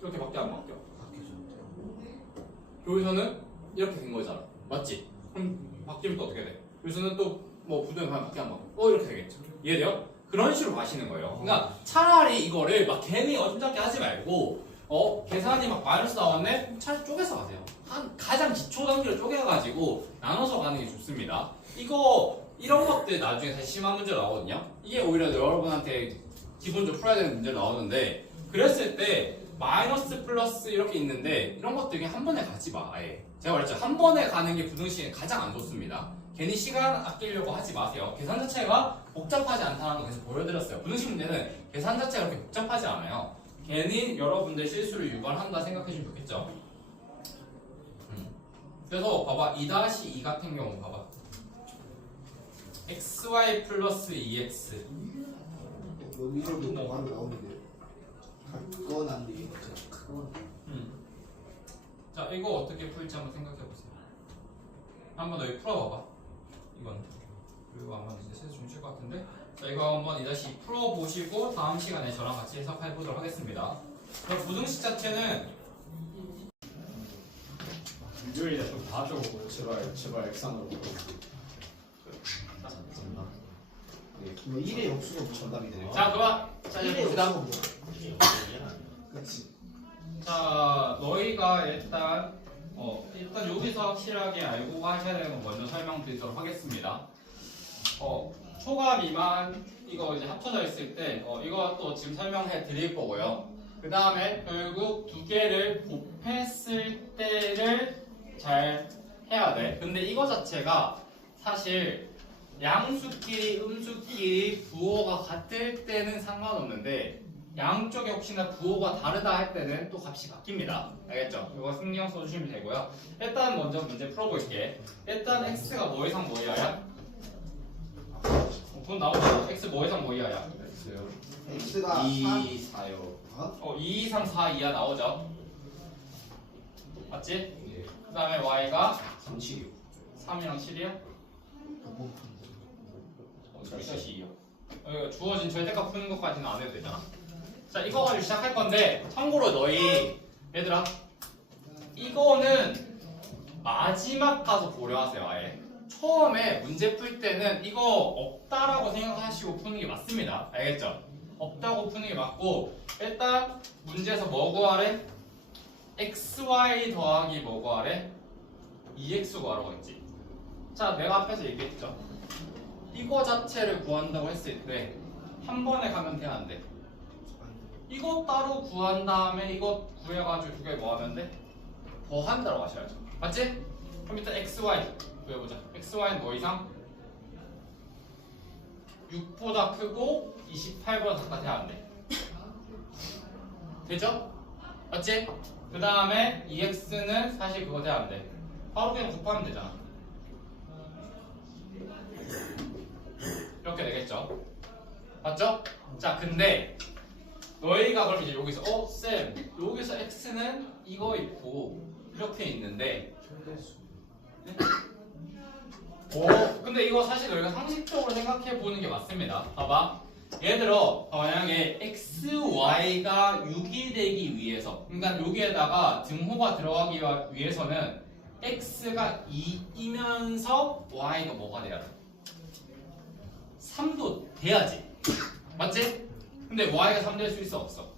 이렇게 밖에 안 바뀌어. 여기서는 이렇게 된 거잖아. 맞지? 그럼 바뀌면 또 어떻게 돼? 여기서는 또 뭐 부등을 가면 밖에 안 바뀌어. 이렇게 되겠죠. 이해돼요? 그런 식으로 가시는 거예요. 그러니까 차라리 이거를 막 괜히 어림잡게 하지 말고 계산이 막 마이너스 나왔네? 차라리 쪼개서 가세요. 한 가장 기초 단계로 쪼개가지고 나눠서 가는 게 좋습니다. 이런 것들 나중에 다시 심한 문제 나오거든요. 이게 오히려 여러분한테 기본적으로 풀어야 되는 문제 나오는데 그랬을 때 마이너스 플러스 이렇게 있는데 이런 것들 그냥 한 번에 가지 마. 아예 제가 말했죠. 한 번에 가는 게 부등식이 가장 안 좋습니다. 괜히 시간 아끼려고 하지 마세요. 계산 자체가 복잡하지 않다는 거 계속 보여드렸어요. 부등식 문제는 계산 자체가 그렇게 복잡하지 않아요. 괜히 여러분들 실수를 유발한다 생각해주면 좋겠죠. 그래서 봐봐 2-2 같은 경우 봐봐 xy 플러스 2x 여기서도 바로 나오는데 그건 안 돼. 그건 자 이거 어떻게 풀지 한번 생각해보세요. 한번 더 풀어봐봐. 이건 그리고 아마 이제 세수 좀 쉴 것 같은데 자 이거 한번 2-2 풀어보시고 다음 시간에 저랑 같이 해석해보도록 하겠습니다. 그럼 부등식 자체는 일요일에 좀 봐줘. 제발 액상으로. 뭐 1의 역수가 정답이 되네. 자 그만 자 이제 봅시다. 그렇지. 자 너희가 일단 여기서 확실하게 알고 하셔야 되는 거 먼저 설명드리도록 하겠습니다. 초과 미만 이거 이제 합쳐져 있을 때 이거 또 지금 설명해 드릴 거고요. 그 다음에 결국 두 개를 곱했을 때를 잘 해야 돼. 근데 이거 자체가 사실 양수끼리 음수끼리 부호가 같을 때는 상관없는데 양쪽에 혹시나 부호가 다르다 할 때는 또 값이 바뀝니다. 알겠죠? 이거 신경 써주시면 되고요. 일단 먼저 문제 풀어볼게. 일단 x가 뭐 이상 뭐 이하야? 그건 나오죠. x 뭐 이상 뭐 이하야? x가 2, 4요. 2, 2, 3, 4 이하 나오죠? 맞지? 예. 그 다음에 y가 3, 7, 6. 3이랑 7이야? 절대시 2요. 주어진 절대값 푸는 것까지는 안 해도 되잖아. 자, 이거 가지고 시작할 건데, 참고로 너희, 얘들아, 이거는 마지막 가서 고려하세요, 아예. 처음에 문제 풀 때는 이거 없다라고 생각하시고 푸는 게 맞습니다. 알겠죠? 없다고 푸는 게 맞고, 일단 문제에서 뭐 구하래? xy 더하기 뭐 구하래? 2x 구하라고 했지. 자, 내가 앞에서 얘기했죠. 이거 자체를 구한다고 했을 때 한 번에 가면 돼, 안 돼? 이거 따로 구한 다음에 이거 구해가지고 두 개 뭐 하면 돼? 더 한다고 하셔야죠. 맞지? 그럼 일단 xy 구해보자. xy는 뭐 이상? 6보다 크고 28보다 작다 돼야 안 돼. 되죠? 맞지? 그 다음에 2x는 사실 그거 돼야 안 돼. 바로 그냥 곱하면 되잖아. 이렇게 되겠죠? 맞죠? 자, 근데 너희가 그럼 이제 여기서 쌤, 여기서 x는 이거 있고 이렇게 있는데 네? 근데 이거 사실 너희가 상식적으로 생각해 보는 게 맞습니다. 봐봐. 예를 들어 만약에 xy가 6이 되기 위해서 그러니까 여기에다가 등호가 들어가기 위해서는 x가 2이면서 y가 뭐가 돼야 돼? 3도 돼야지. 맞지? 근데 y가 3 될 수 있어 없어?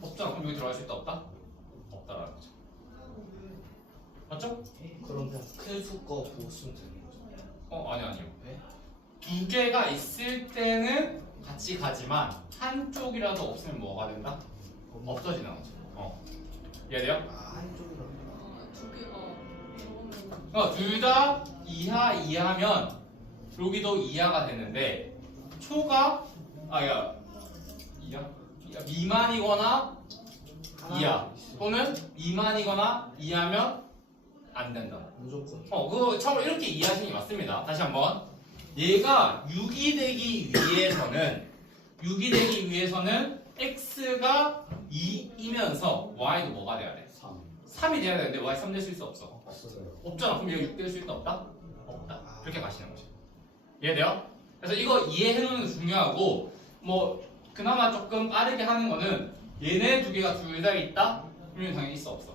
없잖아. 그럼 여기 들어갈 수 있다 없다? 없다라는 거죠. 맞죠? 그럼 그냥 큰 수 거 보수면 되는 거죠. 아니요. 왜? 두 개가 있을 때는 같이 가지만 한쪽이라도 없으면 뭐가 된다? 없어지는 거죠. 이해돼요? 한쪽이라고. 둘 다 이하면 여기도 이하가 되는데 초가 이하? 미만이거나 이하 또는 미만이거나 이하면 안 된다. 무조건. 그거 참고로 이렇게 이해하시는 게 맞습니다. 다시 한번 얘가 6이 되기 위해서는 x가 2이면서 y도 뭐가 돼야 돼? 3이 돼야 되는데 y 3 될 수 있어 없어? 없어요. 없잖아. 그럼 얘가 6 될 수 있다 없다? 없다. 이렇게 가시는 거죠. 이해돼요? 그래서 이거 이해해 놓는 게 중요하고 뭐 그나마 조금 빠르게 하는 거는 얘네 두 개가 둘 다 있다? 그러면 당연히 있어 없어?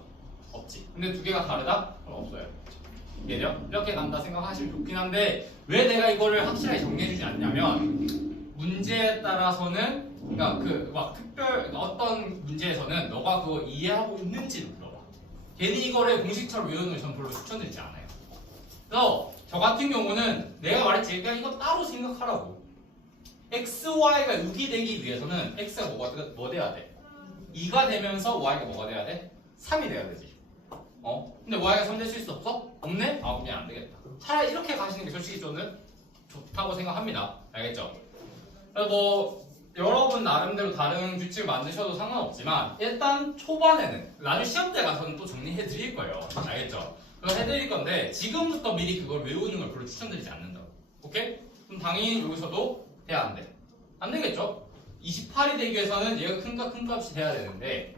없지. 근데 두 개가 다르다? 그럼 없어요. 이해돼요? 이렇게 간다 생각하시면 좋긴 한데 왜 내가 이거를 확실하게 정리해주지 않냐면 문제에 따라서는 그러니까 그러니까 어떤 문제에서는 너가 그거 이해하고 있는지를 물어봐. 괜히 이거를 공식처럼 외우는 걸 전 별로 추천드리지 않아요. 그래서 저 같은 경우는 내가 말했지 그냥 이거 따로 생각하라고. xy가 6이 되기 위해서는 x가 뭐 돼야 돼? 2가 되면서 y가 뭐가 돼야 돼? 3이 돼야 되지. 근데 y가 3 될 수 있어 없어? 없네? 아 그럼 안 되겠다. 차라리 이렇게 가시는 게 솔직히 저는 좋다고 생각합니다. 알겠죠? 그래서 뭐 여러분 나름대로 다른 규칙을 만드셔도 상관없지만 일단 초반에는 나중에 시험 때 가서는 또 정리해 드릴 거예요. 알겠죠? 그거 해드릴 건데 지금부터 미리 그걸 외우는 걸 별로 추천드리지 않는다고. 오케이? 그럼 당연히 여기서도 돼야 안 돼. 안 되겠죠? 28이 되기 위해서는 얘가 큰 값이 돼야 되는데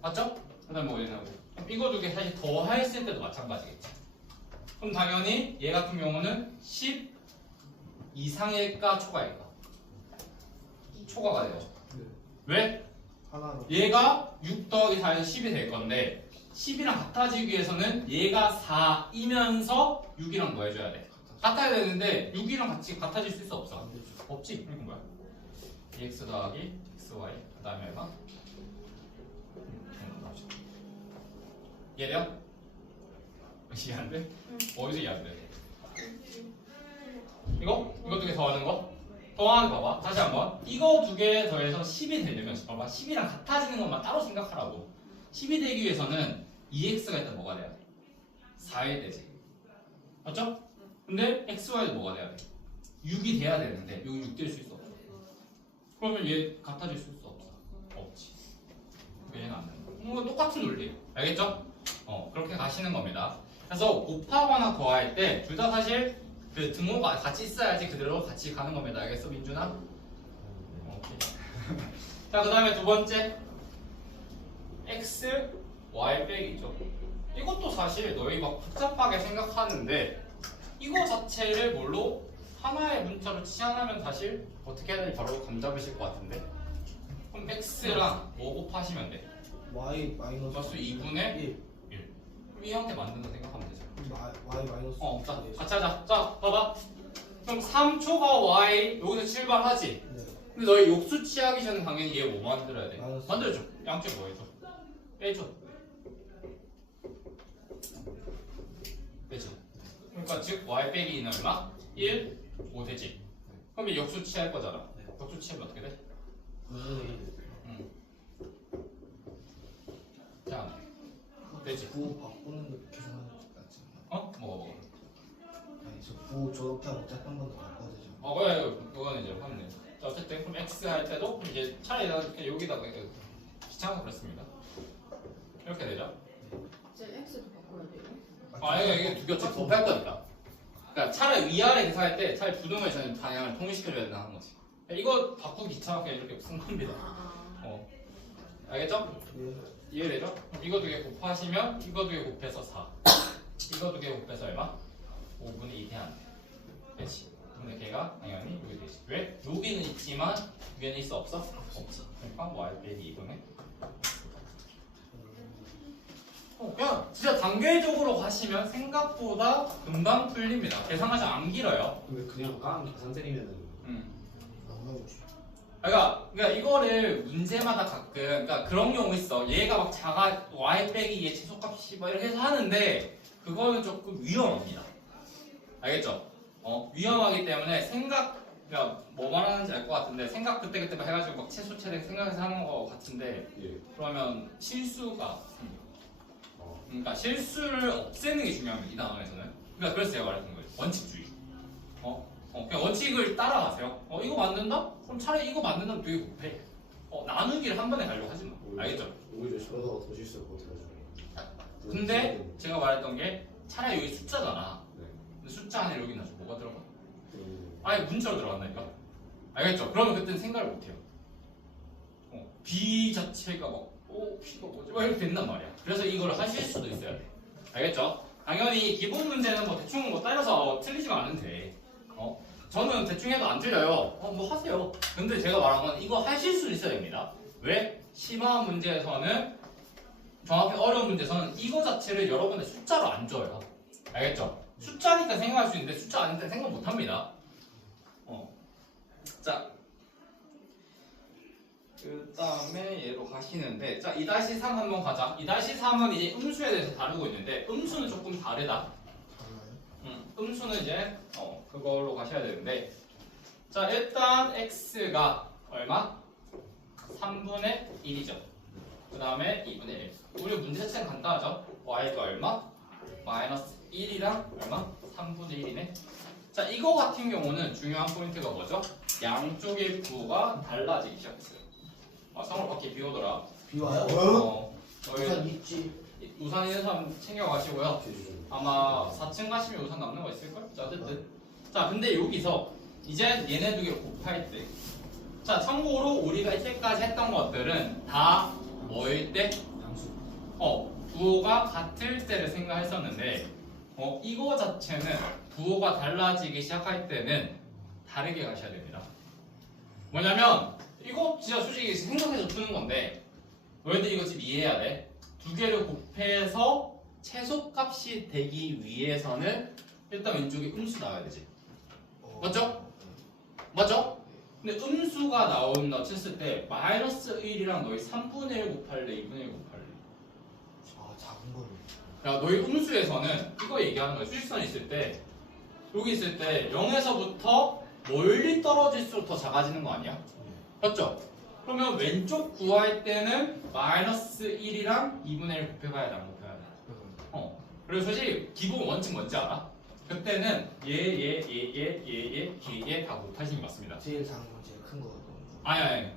맞죠? 그 다음에 뭐 얘는 이거 두 개 사실 더 했을 때도 마찬가지겠지. 그럼 당연히 얘 같은 경우는 10 이상일까 초과일까? 초과가 돼요. 왜? 하나로 얘가 6 더하기 4에서 10이 될 건데 10이랑 같아지기 위해서는 얘가 4이면서 6이랑 뭐 해줘야 돼? 같아야 되는데 6이랑 같이 같아질 수 있어 없어? 안 되죠. 없지. 그러니까 뭐야? EX 더하기 XY 그 다음에 얼마? 이해돼요? 이해 안 돼? 어디서 이해 안 돼? 이거 두 개 더하는 거? 더하는 거 봐봐. 다시 한번. 이거 두 개 더해서 10이 되려면 봐봐. 10이랑 같아지는 것만 따로 생각하라고. 10이 되기 위해서는 2x가 일단 뭐가 돼야 돼? 4이 되지. 맞죠? 근데 xy도 뭐가 돼야 돼? 6이 돼야 되는데 여기 6 될 수 있어? 그러면 얘 같아질 수 있어? 없어? 없지. 얘는 안 된다. 이거 똑같은 논리. 알겠죠? 그렇게 가시는 겁니다. 그래서 곱하거나 더할 때 둘 다 사실 그 등호가 같이 있어야지 그대로 같이 가는 겁니다. 알겠어, 민준아? 오케이. 자, 그 다음에 두 번째. x, y 빼기죠. 이것도 사실 너희 막 복잡하게 생각하는데 이거 자체를 뭘로 하나의 문자로 치환하면 사실 어떻게 해야 될지 바로 감 잡으실 것 같은데. 그럼 x랑 뭐 곱하시면 돼? y 마이너스 마이너스 2분의 1 그럼 이 형태 만든다 생각하면 되죠. y 마이너스 자, 같이 하자. 자, 봐봐. 그럼 3초가 y 여기서 출발하지. 네. 근데 너희 욕수 취하기 전에 당연히 얘 뭐 만들어야 돼? 마이너스. 만들어줘. 양쪽 뭐 해줘? 빼줘. 빼줘. 그러니까 즉 y 빼기 2는 얼마? 1, 5 되지. 그럼 얘 역수 취할 거잖아. 역수 취하면 어떻게 돼? 2분의 자, 되지. 1 9 바꾸는 거 계산하는 거 같지 않나? 먹어. 아니 저 9 저렇게 하고 짝 한 번 더 바꿔야 되죠. 그거는 이제 하면 돼. 자, 어쨌든 그럼 x 할 때도 이제 차라리 이렇게 여기다가 이렇게 귀찮아서 그렇습니다. 이렇게 되죠. 이제 X도 바꿔야 돼요? 이게 두 개씩 곱할 거니까. 그러니까 차라리 위아래 계산할 때 차라리 부등호의 저는 방향을 통일시켜줘야 된다는 거지. 이거 바꾸기 귀찮게 이렇게 쓴 겁니다. 알겠죠? 예. 이해되죠? 그럼 이거 두 개 곱하시면 이거 두 개 곱해서 4. 이거 두 개 곱해서 얼마? 5분의 2 돼야 안 돼. 그렇지. 근데 걔가 당연히 여기 되지. 왜? 여기는 있지만 위에는 있어 없어? 없지. 그러니까 y 빼기 2분의 그냥 진짜 단계적으로 가시면 생각보다 금방 풀립니다. 계산하지 안 길어요. 근데 그냥 깡 계산 때리면은 안 나오지. 그러니까 이거를 문제마다 가끔 그러니까 그런 경우 있어. 얘가 막 작아 y 빼기 얘 최소값이 막 이렇게 해서 하는데 그거는 조금 위험합니다. 알겠죠? 위험하기 때문에 그러니까 뭐 말하는지 알 것 같은데 생각 그때 막 해가지고 막 최소 최대 생각해서 하는 거 같은데 예. 그러면 실수가 생겨. 그러니까 실수를 없애는 게 중요합니다. 이 단원에서는. 그러니까 그래서 제가 말했던 거예요. 원칙주의. 그냥 원칙을 따라가세요. 이거 만든다? 그럼 차라리 이거 만든다면 되게 곱해. 나누기를 한 번에 가려고 하지 마. 알겠죠? 오히려 저러다가 더 실수할 것 같아가지고. 근데 제가 말했던 게 차라리 여기 숫자잖아. 네. 근데 숫자 안에 여기 나서 뭐가 들어가? 아예 문자로 들어간다니까? 알겠죠? 그러면 그때는 생각을 못해요. B 자체가 막 B가 뭐지? 막 이렇게 된단 말이야. 그래서 이걸 하실 수도 있어야 돼. 알겠죠? 당연히 기본 문제는 뭐 대충 뭐 따라서 틀리지만 않으면 돼. 저는 대충 해도 안 틀려요. 뭐 하세요. 근데 제가 말한 건 이거 하실 수 있어야 됩니다. 왜? 심한 문제에서는 정확히 어려운 문제에서는 이거 자체를 여러분의 숫자로 안 줘요. 알겠죠? 숫자니까 생각할 수 있는데 숫자 아닌데 생각 못 합니다. 자, 그 다음에 얘로 가시는데 자 2-3 한번 가자. 2-3은 이제 음수에 대해서 다루고 있는데 음수는 조금 다르다. 달라요? 음수는 이제 그걸로 가셔야 되는데 자 일단 x가 얼마? 3분의 1이죠. 그 다음에 2분의 1. 우리 문제 자체는 간단하죠? y가 얼마? 마이너스 1이랑 얼마? 3분의 1이네. 자, 이거 같은 경우는 중요한 포인트가 뭐죠? 양쪽의 부호가 달라지기 시작했어요. 아, 상으로 밖에 비 오더라. 비와요? 저희 우산 있지. 우산 있는 사람 챙겨가시고요. 아마 4층 가시면 우산 남는 거 있을걸? 자, 어쨌든. 자, 근데 여기서 이제 얘네 두 개를 곱할 때. 자, 참고로 우리가 이때까지 했던 것들은 다 뭐일 때? 양수. 부호가 같을 때를 생각했었는데, 이거 자체는 부호가 달라지기 시작할 때는 다르게 가셔야 됩니다. 뭐냐면, 이거 진짜 솔직히 생각해서 푸는 건데, 너희들 이거 지금 이해해야 돼. 두 개를 곱해서 최소값이 되기 위해서는 일단 왼쪽에 음수 나와야 되지. 맞죠? 맞죠? 근데 음수가 나온다 쳤을 때 마이너스 1이랑 너희 3분의 1 곱할래? 2분의 1 곱할래? 아 작은 거를. 야, 너희 음수에서는 이거 얘기하는 거야. 수직선 있을 때 여기 있을 때 0에서부터 멀리 떨어질수록 더 작아지는 거 아니야? 맞죠? 그러면 왼쪽 구할 때는 마이너스 1이랑 2분의 1 곱해봐야 돼, 안 곱해야 돼? 그리고 솔직히 기본 원칙 뭔지 알아? 그때는 얘 다 곱하시는 게 맞습니다. 제일 작은 건 제일 큰 거거든. 아니.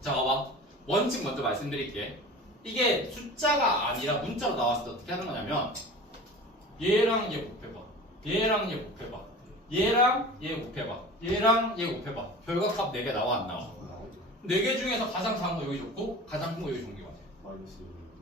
자, 봐봐. 원칙 먼저 말씀드릴게. 이게 숫자가 아니라 문자로 나왔을 때 어떻게 하는 거냐면 얘랑 얘 곱해봐. 얘랑 얘 곱해봐. 얘랑 얘 곱해봐. 얘랑 얘 곱해봐. 결과값 4개 나와 안 나와? 4개 중에서 가장 작은 거 여기 좋고 가장 큰 거 여기 좋은 게 맞아.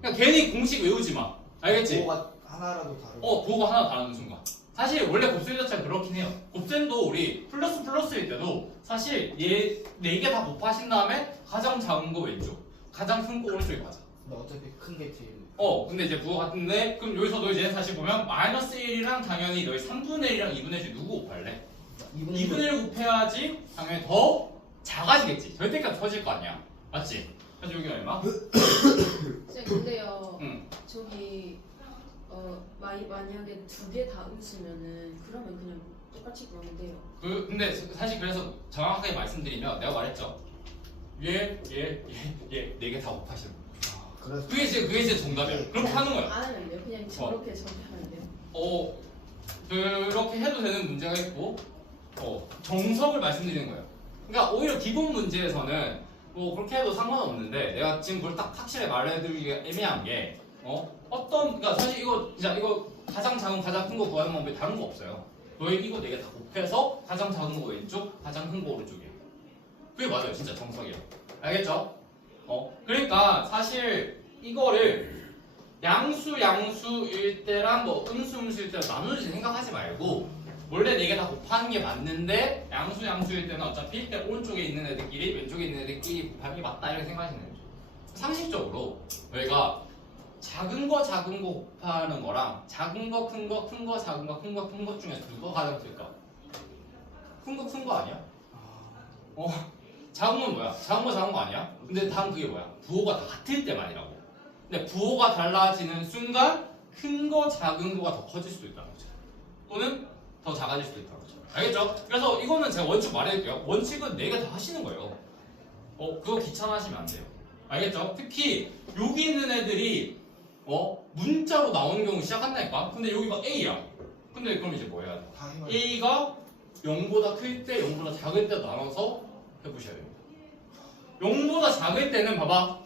그러니까 괜히 공식 외우지 마. 알겠지? 부호가 하나라도 다르고. 부호가 하나 다른 순간. 사실 원래 곱셈 자체가 그렇긴 해요. 곱셈도 우리 플러스일 때도 사실 얘 4개 다 곱하신 다음에 가장 작은 거 왼쪽, 가장 큰 거 오른쪽에 가자. 근데 어차피 큰 게 제일. 근데 이제 부호 같은데 그럼 여기서도 이제 사실 보면 마이너스 1이랑 당연히 너희 3분의 1이랑 2분의 1 누구 곱할래? 2분의 1 곱해야지 당연히 더 작아지겠지. 절대값 터질 거 아니야. 맞지? 그래서 여기 얼마? 쌤 근데요. 응. 저기 만약에 두 개 다 음수면은 그러면 그냥 똑같이 그러면 돼요. 근데 사실 그래서 정확하게 말씀드리면 내가 말했죠. 얘 4개 다 곱하시는 거야. 그래서 그게 이제 정답이야. 그렇게 하는 거야. 안 하면 돼요. 그냥 저렇게 하면 돼요. 그렇게 해도 되는 문제가 있고, 정석을 말씀드리는 거예요. 그러니까 오히려 기본 문제에서는 뭐 그렇게 해도 상관없는데 내가 지금 그걸 딱 확실히 말해드리기가 애매한 게, 그러니까 사실 이거 가장 작은 가장 큰 거 구하는 방법이 다른 거 없어요. 너희 이거 4개 다 곱해서 가장 작은 거 왼쪽, 가장 큰 거 오른쪽이야. 그게 맞아요, 진짜 정석이야. 알겠죠? 그러니까 사실 이거를 양수일 때랑 뭐 음수일 때랑 나누지 생각하지 말고 원래 4개 다 곱하는 게 맞는데 양수일 때는 어차피 오른쪽에 있는 애들끼리 왼쪽에 있는 애들끼리 곱하는 게 맞다 이렇게 생각하시는 거죠. 상식적으로 저희가 작은 거 곱하는 거랑 작은 거, 큰 거, 큰 거, 작은 거, 큰 거, 큰 거 중에서 누가 가장 클까? 큰 거 아니야? 작은 건 뭐야? 작은 거 아니야? 근데 다음 그게 뭐야? 부호가 다 같을 때만이라고. 근데 부호가 달라지는 순간 큰 거, 작은 거가 더 커질 수도 있다는 거죠. 또는 더 작아질 수도 있다는 거죠. 알겠죠? 그래서 이거는 제가 원칙 말해줄게요. 원칙은 4개 다 하시는 거예요. 그거 귀찮아하시면 안 돼요. 알겠죠? 특히 여기 있는 애들이 문자로 나오는 경우 시작한다니까? 근데 여기가 A야. 근데 그럼 이제 뭐 해야 돼? 다 해봐야 A가 0보다 클 때, 0보다 작을 때 나눠서 해보셔야 됩니다. 0보다 작을 때는 봐봐.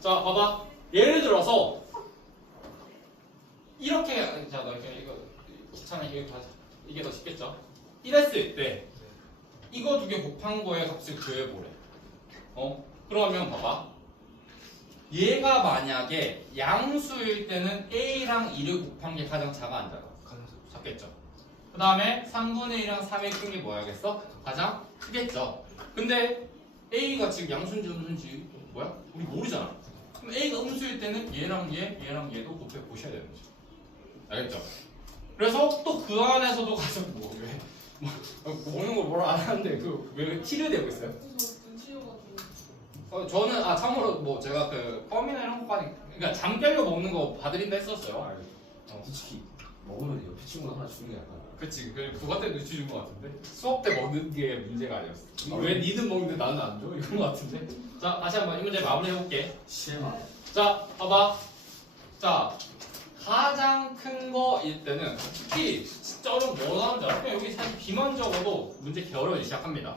자, 봐봐. 예를 들어서 이렇게 자, 너 이거 귀찮아 이거 하자. 이게 더 쉽겠죠? 이랬을 때 이거 2개 곱한 거의 값을 구해보래. 그러면 봐봐. 얘가 만약에 양수일 때는 A랑 2를 곱한 게 가장 작아 안 작아? 작겠죠. 그 다음에 3분의 1이랑 3의 큰 게 뭐야겠어? 가장 크겠죠. 근데 A가 지금 양수인지 음수인지 뭐야? 우리 모르잖아. 그럼 A가 음수일 때는 얘랑 얘도 곱해 보셔야 되는 거죠. 알겠죠? 그래서 또 그 안에서도 가장 모르는 거 뭐라 안 하는데 왜 티를 내고 있어요? 저는 참고로 뭐 제가 껌이나 이런 거까지 그러니까 잠 깨려 먹는 거 봐드린다 했었어요. 솔직히 먹으면 옆에 친구가 하나 주는 게 약간. 그치. 그리고 그것 때문에 주준 것 같은데. 수업 때 먹는 게 문제가 아니었어. 아, 왜 니는 먹는데 나는 안 줘? 이건 것 같은데. 자, 다시 한번 이 문제 마무리해볼게. 시에마. 자, 봐봐. 자, 가장 큰 거일 때는 특히 진짜 어려운 거 나오는지 알아? 그냥 여기 사실 B만 적어도 문제 개 어려워지기 시작합니다.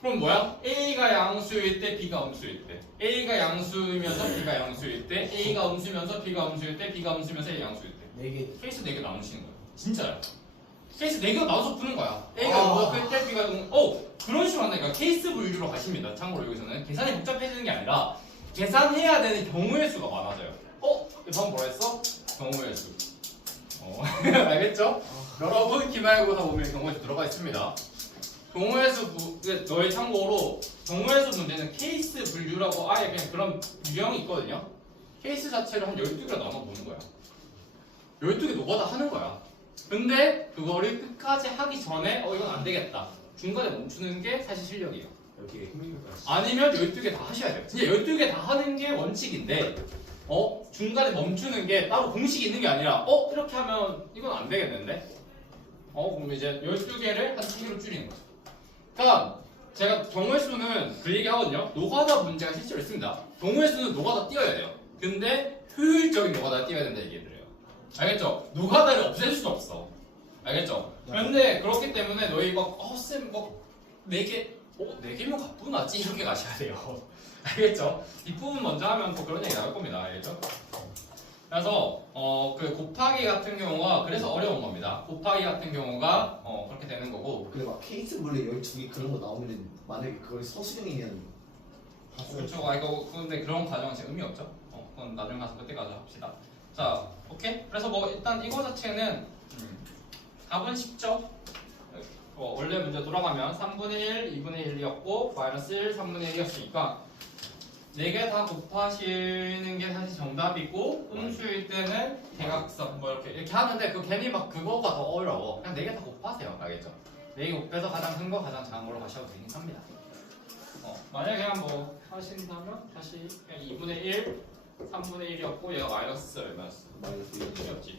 그럼 뭐야? A가 양수일 때 B가 음수일 때 A가 양수이면서 B가 양수일 때 A가 음수면서 B가 음수일 때 B가 음수면서 A가 양수일 때 4개. 케이스 4개 나누시는 거야. 진짜야. 케이스 4개가 나눠서 푸는 거야. A가 아. 음수가 클 때 B가 그런 식으로 한다니까. 케이스 분류로 가십니다. 참고로 여기서는 계산이 복잡해지는 게 아니라 계산해야 되는 경우의 수가 많아져요. 방금 뭐라 했어? 경우의 수. 알겠죠? 여러분 기말고사 보면 경우의 수 들어가 있습니다. 경우의 수 너의 참고로 경우의 수 문제는 케이스 분류라고 아예 그냥 그런 유형이 있거든요. 케이스 자체를 한 12개로 나눠 보는 거야. 12개 노가다 하는 거야. 근데 그거를 끝까지 하기 전에 이건 안 되겠다. 중간에 멈추는 게 사실 실력이에요. 이렇게 힘들까요? 아니면 12개 다 하셔야 돼요. 진짜 12개 다 하는 게 원칙인데 중간에 멈추는 게 따로 공식이 있는 게 아니라 이렇게 하면 이건 안 되겠는데? 그럼 이제 12개를 한 3개로 줄이는 거죠. 그러니까 제가 경우의 수는 그 얘기 하거든요. 노가다 문제가 실제로 있습니다. 경우의 수는 노가다 띄어야 돼요. 근데 효율적인 노가다 띄어야 된다 얘기를 해요. 알겠죠? 노가다를 없앨 수는 없어. 알겠죠? 그런데 그렇기 때문에 너희 쌤 4개 4개면 가뿐하지 이렇게 가셔야 돼요. 알겠죠? 뒷부분 먼저 하면 또 그런 얘기 나올 겁니다. 알겠죠? 그래서 그 곱하기 같은 경우가 그래서 어려운 겁니다. 곱하기 같은 경우가 그렇게 되는 거고. 근데 막 케이스 분리 12개 그런 거 나오면 만약에 그걸 서술형이면 그렇죠. 근데 그런 과정은 지금 의미 없죠. 그건 나중에 가서 그때 가서 합시다. 자, 오케이. 그래서 일단 이거 자체는 답은 쉽죠. 원래 문제 돌아가면 3분의 1, 2분의 1이었고 마이너스 1, 3분의 1이었으니까 4개 다 곱하시는 게 사실 정답이고 음수일 때는 대각선 이렇게 하는데 괜히 그거가 더 어려워. 그냥 4개 다 곱하세요. 알겠죠? 4개 곱해서 가장 큰 거 가장 작은 걸로 가셔도 되긴 합니다. 만약에 그냥 하신다면 다시 그냥 2분의 1, 3분의 1이었고 얘가 마이너스 얼마였어? 마이너스 1이었지.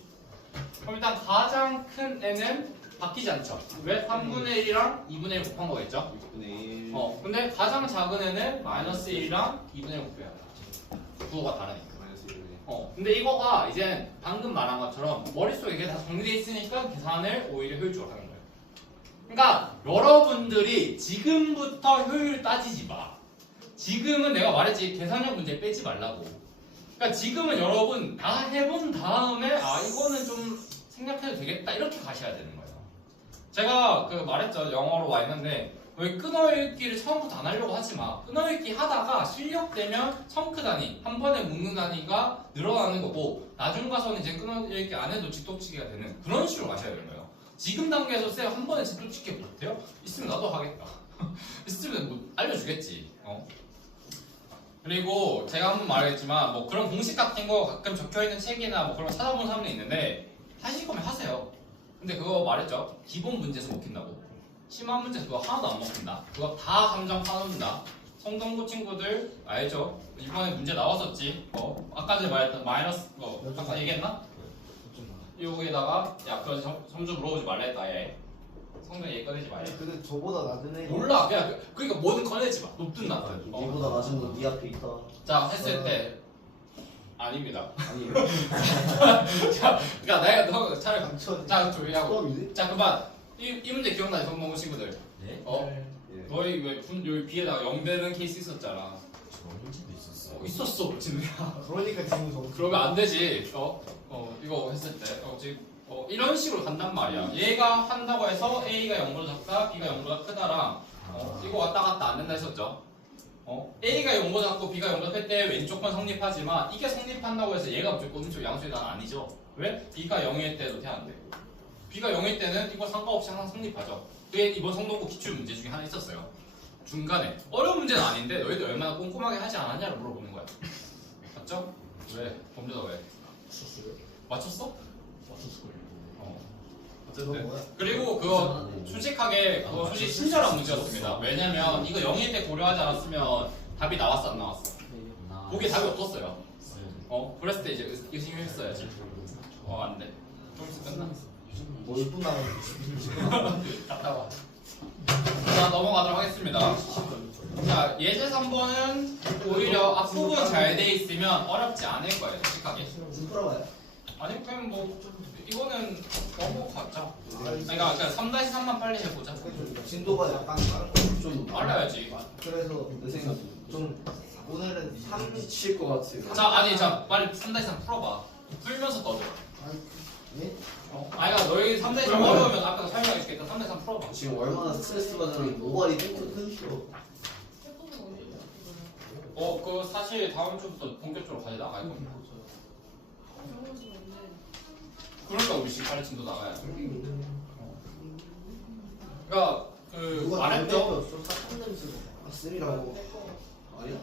그럼 일단 가장 큰 애는 바뀌지 않죠. 왜? 3분의 1이랑 2분의 1 곱한 거겠죠? 6분의 1. 근데 가장 작은 애는 마이너스 1이랑 2분의 1 곱해야 돼. 구호가 다르니까. 마이너스 1분의 1. 근데 이거가 이제 방금 말한 것처럼 머릿속에 이게 다 정리되어 있으니까 계산을 오히려 효율적으로 하는 거예요. 그러니까 여러분들이 지금부터 효율 따지지 마. 지금은 내가 말했지 계산력 문제 빼지 말라고. 그러니까 지금은 여러분 다 해본 다음에 이거는 좀 생각해도 되겠다 이렇게 가셔야 되는 거예요. 제가 말했죠. 영어로 와 있는데 왜 끊어읽기를 처음부터 안 하려고 하지 마. 끊어읽기 하다가 실력되면 청크 단위, 한 번에 묶는 단위가 늘어나는 거고 나중 가서는 이제 끊어읽기 안 해도 직독치기가 되는 그런 식으로 가셔야 되는 거예요. 지금 단계에서 쌤 한 번에 직독치기 못해요? 있으면 나도 하겠다. 있으면 알려주겠지. 그리고 제가 한번 말했지만 그런 공식 같은 거 가끔 적혀있는 책이나 그런 거 찾아보는 사람이 있는데 하실 거면 하세요. 근데 그거 말했죠. 기본 문제에서 먹힌다고. 심한 문제에서 그거 하나도 안 먹힌다. 그거 다 함정 파놓는다. 성동고 친구들 알죠? 이번에 문제 나왔었지. 아까 전에 말했던 마이너스 아까 얘기했나? 여기에다가 그런 점수 물어보지 말라 했다 얘. 성경 얘기 꺼내지 말래. 근데 저보다 낮은 애 몰라. 그러니까 뭐든 꺼내지 마. 높든 낮든. 얘보다 낮은 거 네 앞에 있다. 자 했을 때 아닙니다. 아니에요. 자, 그러니까 내가 너 차라리 감천. 자 조용히 하고. 처음이네? 자 그만. 이 문제 기억나지 성동고 친구들? 네? 예. 너희 왜 여기 B에다가 0 되는 케이스 있었잖아. 저런 문제도 있었어. 있었어 진우야. 그러니까 지금 저 그러면 안 되지. 이거 했을 때 지금 이런 식으로 간단 말이야. 얘가 한다고 해서 A가 0보다 작다, B가 0보다 크다랑 이거 왔다 갔다 안 된다 했었죠. A가 0보다 작고 B가 0보다 클 때 왼쪽 건 성립하지만 이게 성립한다고 해서 얘가 무조건 오른쪽 양수의 단 아니죠. 왜? B가 0일 때도 돼 안 돼. B가 0일 때는 이거 상관없이 항상 성립하죠. 그게 이번 성동고 기출 문제 중에 하나 있었어요. 중간에 어려운 문제는 아닌데 너희들 얼마나 꼼꼼하게 하지 않았냐를 물어보는 거야. 맞죠? 왜? 범죄다 왜? 맞췄어요? 맞췄어? 맞췄어요. 어쨌든 뭐야? 그리고 그거 솔직하게 그거 솔직히 친절한 문제였습니다. 왜냐면 이거 0일 때 고려하지 않았으면 답이 나왔어 안 나왔어? 거기에 답이 없었어요. 그랬을 때 이제 의심했어야지. 안 돼. 좀 있으면 끝나. 뭐 1분 남았는데. 갔다 와. 자 넘어가도록 하겠습니다. 자 예제 3번은 오히려 앞부분 잘 돼 있으면 어렵지 않을 거예요. 솔직하게. 좀 풀어봐요. 아니 그냥 뭐 이거는 넘어가자. 그러니까 3-3만 빨리 해보자. 진도가 약간 좀 빨라야지. 그래서 내 생각 좀 오늘은 3 미칠 것 같아요. 자 아니 자 빨리 3-3 풀어봐. 풀면서 떠들어. 예? 아니가 너희 3-3 어려우면 아까 설명했겠다. 3-3 풀어봐. 지금 얼마나 스트레스 받으면 모발이 큰 싫어. 그 사실 다음 주부터 본격적으로 가지 나갈 겁니다. 그러니까 우리 지금 빨리 진도 나가야 돼. 그러니까 그 말했죠. 사탕 냄새. 아 쌤이라고. 아니야?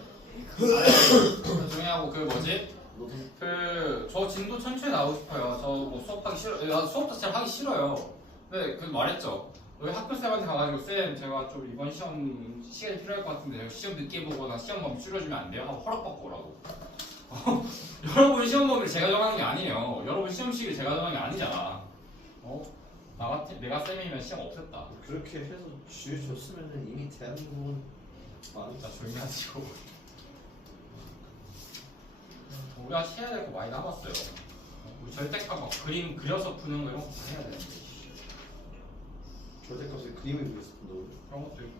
조용히 하고 그 뭐지? 그 저 진도 천천히 나오고 싶어요. 저 뭐 수업하기 싫어. 나 수업 자체를 하기 싫어요. 근데 그 말했죠. 너희 학교 쌤한테 가가지고 쌤 제가 좀 이번 시험 시간이 필요할 것 같은데 시험 늦게 보거나 시험 범위 줄여주면 안 돼요? 하고 허락받고 오라고. 여러분 시험 범위를 제가 정하는 게 아니에요. 여러분 시험 시기를 제가 정하는 게 아니잖아. 내가 쌤이면 시험 없앴다. 그렇게 해서 지어줬으면 이미 대한민국은 자 조용히 하시고. 우리가 해야 될 거 많이 남았어요. 우리 절대값 막 그림 그려서 푸는 거 이런 거 다 해야 되는데 절대값에 그림을 그려서 본다고요? 그런 것도 있고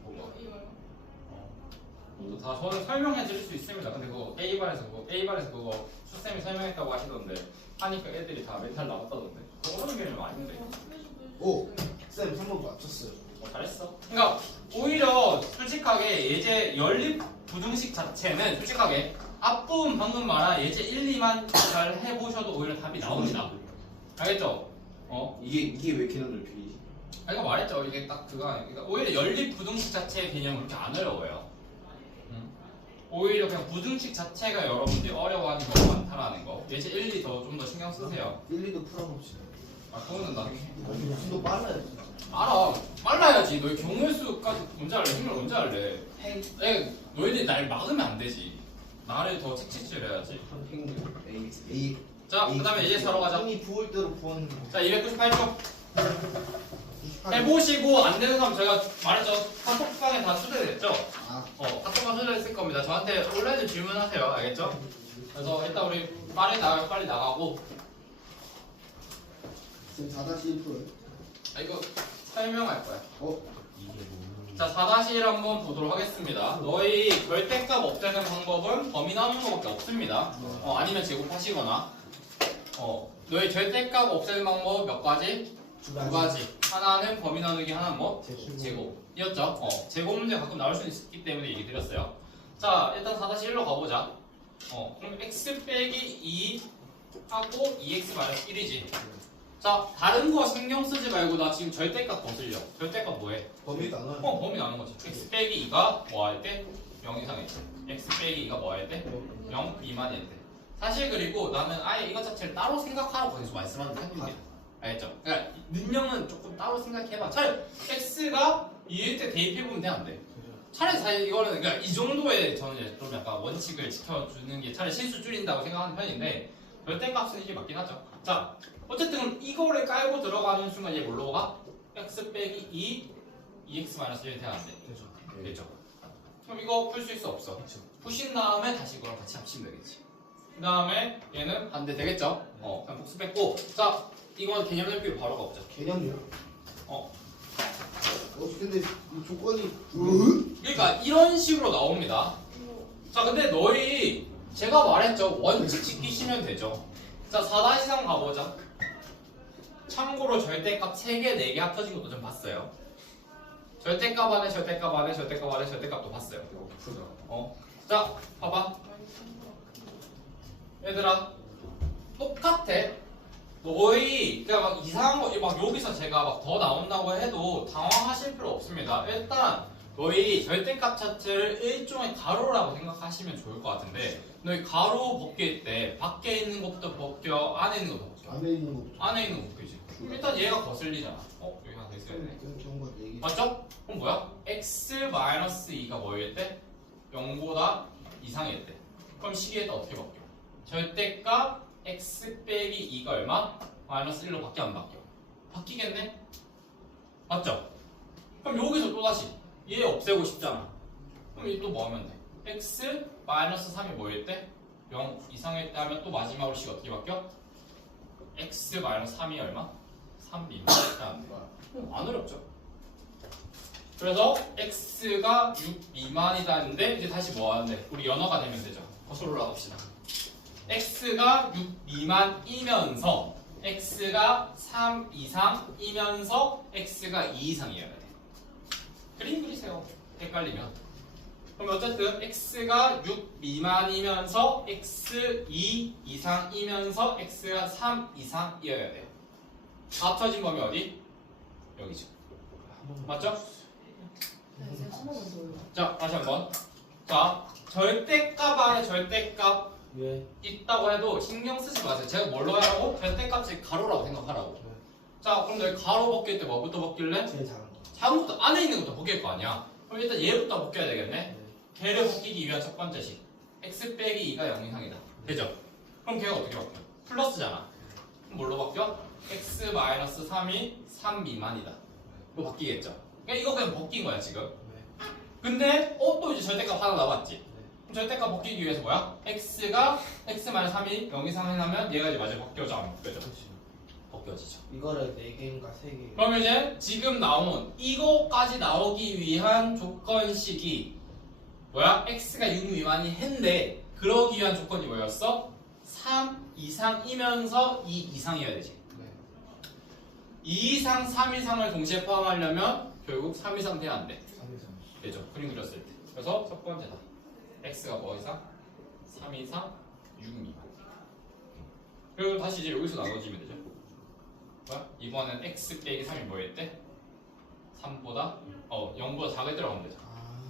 다 저는 설명해 드릴 수 있습니다. 근데 그거 A반에서 그거 수쌤이 설명했다고 하시던데 하니까 애들이 다 멘탈 나갔다던데 그런 개념 아닌데 오! 쌤 3번 맞췄어요. 잘했어. 그러니까 오히려 솔직하게 예제 연립 부등식 자체는 솔직하게 앞부분 방금 말한 예제 1, 2만 잘 해보셔도 오히려 답이 나옵니다. 알겠죠? 이게 왜 개념을 비리지? 아까 말했죠. 이게 딱 그거 아니에요. 그러니까 오히려 연립 부등식 자체의 개념은 그렇게 안 어려워요. 오히려 그냥 부등식 자체가 여러분들이 어려워하는 경우가 많다라는 거. 예제 1, 2 좀 더 신경 쓰세요. 1, 2도 풀어봅시다. 그거는 나중에. 진도 빨라요 진짜. 알아. 빨라야지. 너희 경우의 수까지 언제 할래? 힘을 언제 할래? 너희들이 날 막으면 안 되지. 나를 더 책찍질해야지. A. 자, 그 다음에 예제 사러 가자. 형이 부을 대로 부었는 거. 자, 298쪽. 해보시고 안 되는 사람 제가 말했죠. 카톡방에 다 초대됐죠? 아, 카톡방 초대됐을 겁니다. 저한테 온라인으로 질문하세요. 알겠죠? 그래서 일단 우리 빨리 나가고. 쌤 4-1%요. 이거 설명할 거야. 이게 뭐 자, 4-1 한번 보도록 하겠습니다. 너희 절대값 없애는 방법은 범위 나누는 것밖에 없습니다. 아니면 제곱하시거나. 너희 절대값 없애는 방법 몇 가지? 두 가지. 하나는 범위 나누기, 하나는 뭐? 제곱이었죠? 제곱 문제 가끔 나올 수 있기 때문에 얘기 드렸어요. 자, 일단 4-1로 가보자. 그럼 x 빼기 2 하고 2x 마이너스 1이지. 자, 다른 거 신경 쓰지 말고 나 지금 절대값 거슬려. 절대값 뭐해? 범위 나눠요. 범위 나눈 거지. x 빼기 2가 뭐 할 때? 0 이상일 때. x 빼기 2가 뭐 할 때? 0 미만일 때. 사실 그리고 나는 아예 이것 자체를 따로 생각하라고 계속 말씀하는데 해볼게. 알겠죠? 그러니까 능력은 조금 따로 생각해봐. 차라리 x가 2일 때 대입해보면 돼, 안 돼? 차라리 사실 이거는 그러니까 이 정도의 저는 이제 좀 약간 원칙을 지켜주는 게 차라리 실수 줄인다고 생각하는 편인데 절대값은 이게 맞긴 하죠. 자, 어쨌든 이거를 깔고 들어가는 순간 얘 뭘로 가? x 빼기 2 2x 마이너스 1이 돼야 안 돼. 되죠? 그럼 이거 풀 수 있어 없어? 푸신 다음에 다시 이거랑 같이 합치면 되겠지. 그 다음에 얘는 반대 되겠죠? 그냥 복습했고 자 이건 개념 넓히고 바로 가보자. 개념이요? 근데 이 조건이 그러니까 이런 식으로 나옵니다. 자 근데 너희 제가 말했죠. 원칙 지키시면 되죠. 자 4-3 가보자. 참고로 절대값 3개, 4개 합쳐진 것도 좀 봤어요. 절대값 안에 절대값 안에 절대값 안에 절대값도 봤어요. 자 봐봐. 얘들아 똑같아. 너희 그냥 막 이상한 거 막 여기서 제가 막 더 나온다고 해도 당황하실 필요 없습니다. 일단 너희 절대값 차트를 일종의 가로라고 생각하시면 좋을 것 같은데 너희 가로 벗길 때 밖에 있는 것부터 벗겨 안에 있는 거 벗겨. 안에 있는 것부터. 안에 있는 거 벗기지. 그럼 일단 얘가 거슬리잖아. 여기 하나 더 있어야 돼. 좋은 거 얘기. 맞죠? 그럼 뭐야? x-2가 뭐일 때? 0보다 이상일 때. 그럼 시계에 어떻게 바뀌어? 절대값 x 빼기 2가 얼마? 마이너스 1로 바뀌어 안 바뀌어? 바뀌겠네? 맞죠? 그럼 여기서 또다시 얘 없애고 싶잖아. 그럼 얘 또 뭐 하면 돼? x 마이너스 3이 뭐일 때? 0 이상일 때 하면 또 마지막으로 식 어떻게 바뀌어? x 마이너스 3이 얼마? 3 미만일 때 하는 거야. 안 어렵죠? 그래서 x가 6 미만이다 했는데 이제 다시 뭐 하는데? 우리 연어가 되면 되죠. 거슬러 올라갑시다. x가 6 미만이면서 x가 3 이상이면서 x가 2 이상이어야 돼. 그림 그리세요. 헷갈리면. 그럼 어쨌든 x가 6 미만이면서 x 2 이상이면서 x가 3 이상이어야 돼요. 합쳐진 범위 어디? 여기죠. 맞죠? 네, 제가 한 번만 더 올려. 자, 다시 한번. 자, 절대값 안에 절대값 왜? 있다고 해도 신경 쓰지 마세요. 제가 뭘로 하라고? 절대값이 가로라고 생각하라고. 자, 그럼 내 가로 벗길 때 뭐부터 벗길래? 제일 작은 거. 작은 것도 안에 있는 것부터 벗길 거 아니야. 그럼 일단 얘부터 벗겨야 되겠네. 네. 걔를 벗기기 위한 첫 번째 식. x 빼기 2가 0 이상이다. 되죠? 그럼 걔가 어떻게 바뀌어? 플러스잖아. 그럼 뭘로 바뀌어? x 마이너스 3이 3 미만이다. 이거 바뀌겠죠? 그러니까 이거 그냥 벗긴 거야 지금. 네. 근데 또 이제 절대값 하나 남았지. 네. 그럼 절대값 벗기기 위해서 뭐야? x가 x 마이너스 3이 0 이상 해놓으면 얘가 이제 마저 벗겨져 안 벗겨져? 그렇지. 벗겨지죠. 이거를 4개인가 3개. 그러면 이제 지금 나온 이거까지 나오기 위한 조건식이 뭐야? x가 6 미만이 했는데 그러기 위한 조건이 뭐였어? 3 이상이면서 2 이상이어야 되지. 네. 2 이상, 3 이상을 동시에 포함하려면 결국 3 이상 돼야 안 돼. 3 이상. 되죠? 그림 그렸을 때. 그래서 첫 번째다. x가 뭐 이상? 3 이상, 6 미만. 그리고 다시 이제 여기서 나눠지면 되죠. 뭐야? 이번엔 x 빼기 3이 뭐일 때? 3보다 0보다 작을 때라고 하면 되죠. 아.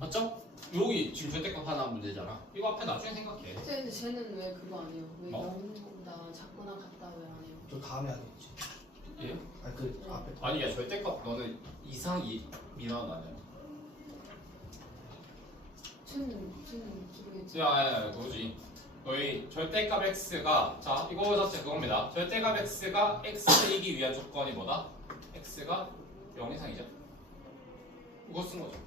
맞죠? 여기 지금 절대값 하나 하면 되잖아. 이거 앞에 나중에 생각해. 근데 쟤는 왜 그거 아니에요? 왜 뭐? 0보다 작거나 같다 왜 안 해요? 저 다음에 하겠지. 예? 아니 그 앞에. 아니 야 절대값 너는 이상이 미만 아니야. 쟤는 모르겠지. 야, 그거지. 너희 절대값 x가 자 이거 자체 그겁니다. 절대값 x가 x이기 위한 조건이 뭐다? x가 0 이상이죠. 이거 쓴 거죠.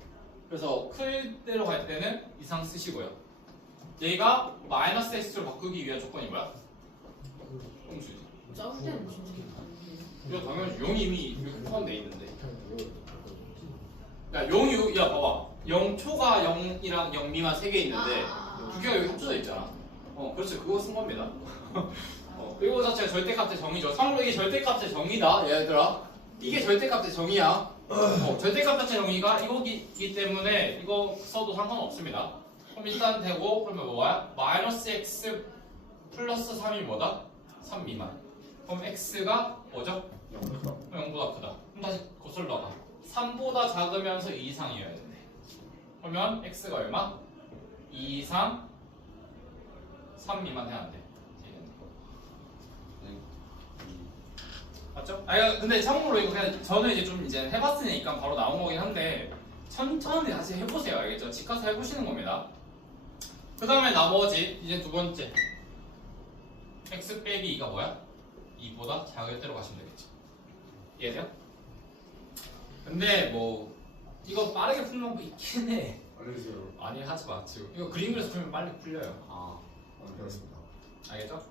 그래서 클 대로 갈 때는 이상 쓰시고요. 얘가 마이너스 x로 바꾸기 위한 조건이 뭐야? 음수지. 작을 때는 진짜 아니에요. 이거 당연히 0이 이미 여기 포함되어 있는데. 야 0이 야 봐봐. 0초가 0이랑 0 미만 3개 있는데 두 개가 여기 합쳐져 있잖아. 그렇죠. 그거 쓴 겁니다. 이거 자체가 절대값의 정의죠. 참고로 이게 절대값의 정의다, 얘들아. 이게 절대값의 정의야. 절대값 자체 정의가 이거기 때문에 이거 써도 상관없습니다. 그럼 일단 되고 그러면 뭐야? 마이너스 x 플러스 3이 뭐다? 3 미만. 그럼 x가 뭐죠? 0보다 크다. 그럼 다시 거슬러가. 3보다 작으면서 2 이상이어야 돼. 그러면 x가 얼마? 2 이상 3 미만 해야 안 돼. 맞죠? 근데 참고로 이거 그냥 저는 이제 좀 이제 해봤으니까 바로 나온 거긴 한데 천천히 다시 해보세요. 알겠죠? 집 가서 해보시는 겁니다. 그 다음에 나머지 이제 두 번째 x 빼기 2가 뭐야? 2보다 작을 때로 가시면 되겠지. 이해돼요? 근데 뭐 이거 빠르게 푸는 방법 있긴 해. 알려주세요. 아니 하지 마 지금. 이거 그림 그려서 풀면 빨리 풀려요. 아, 알겠습니다. 알겠죠?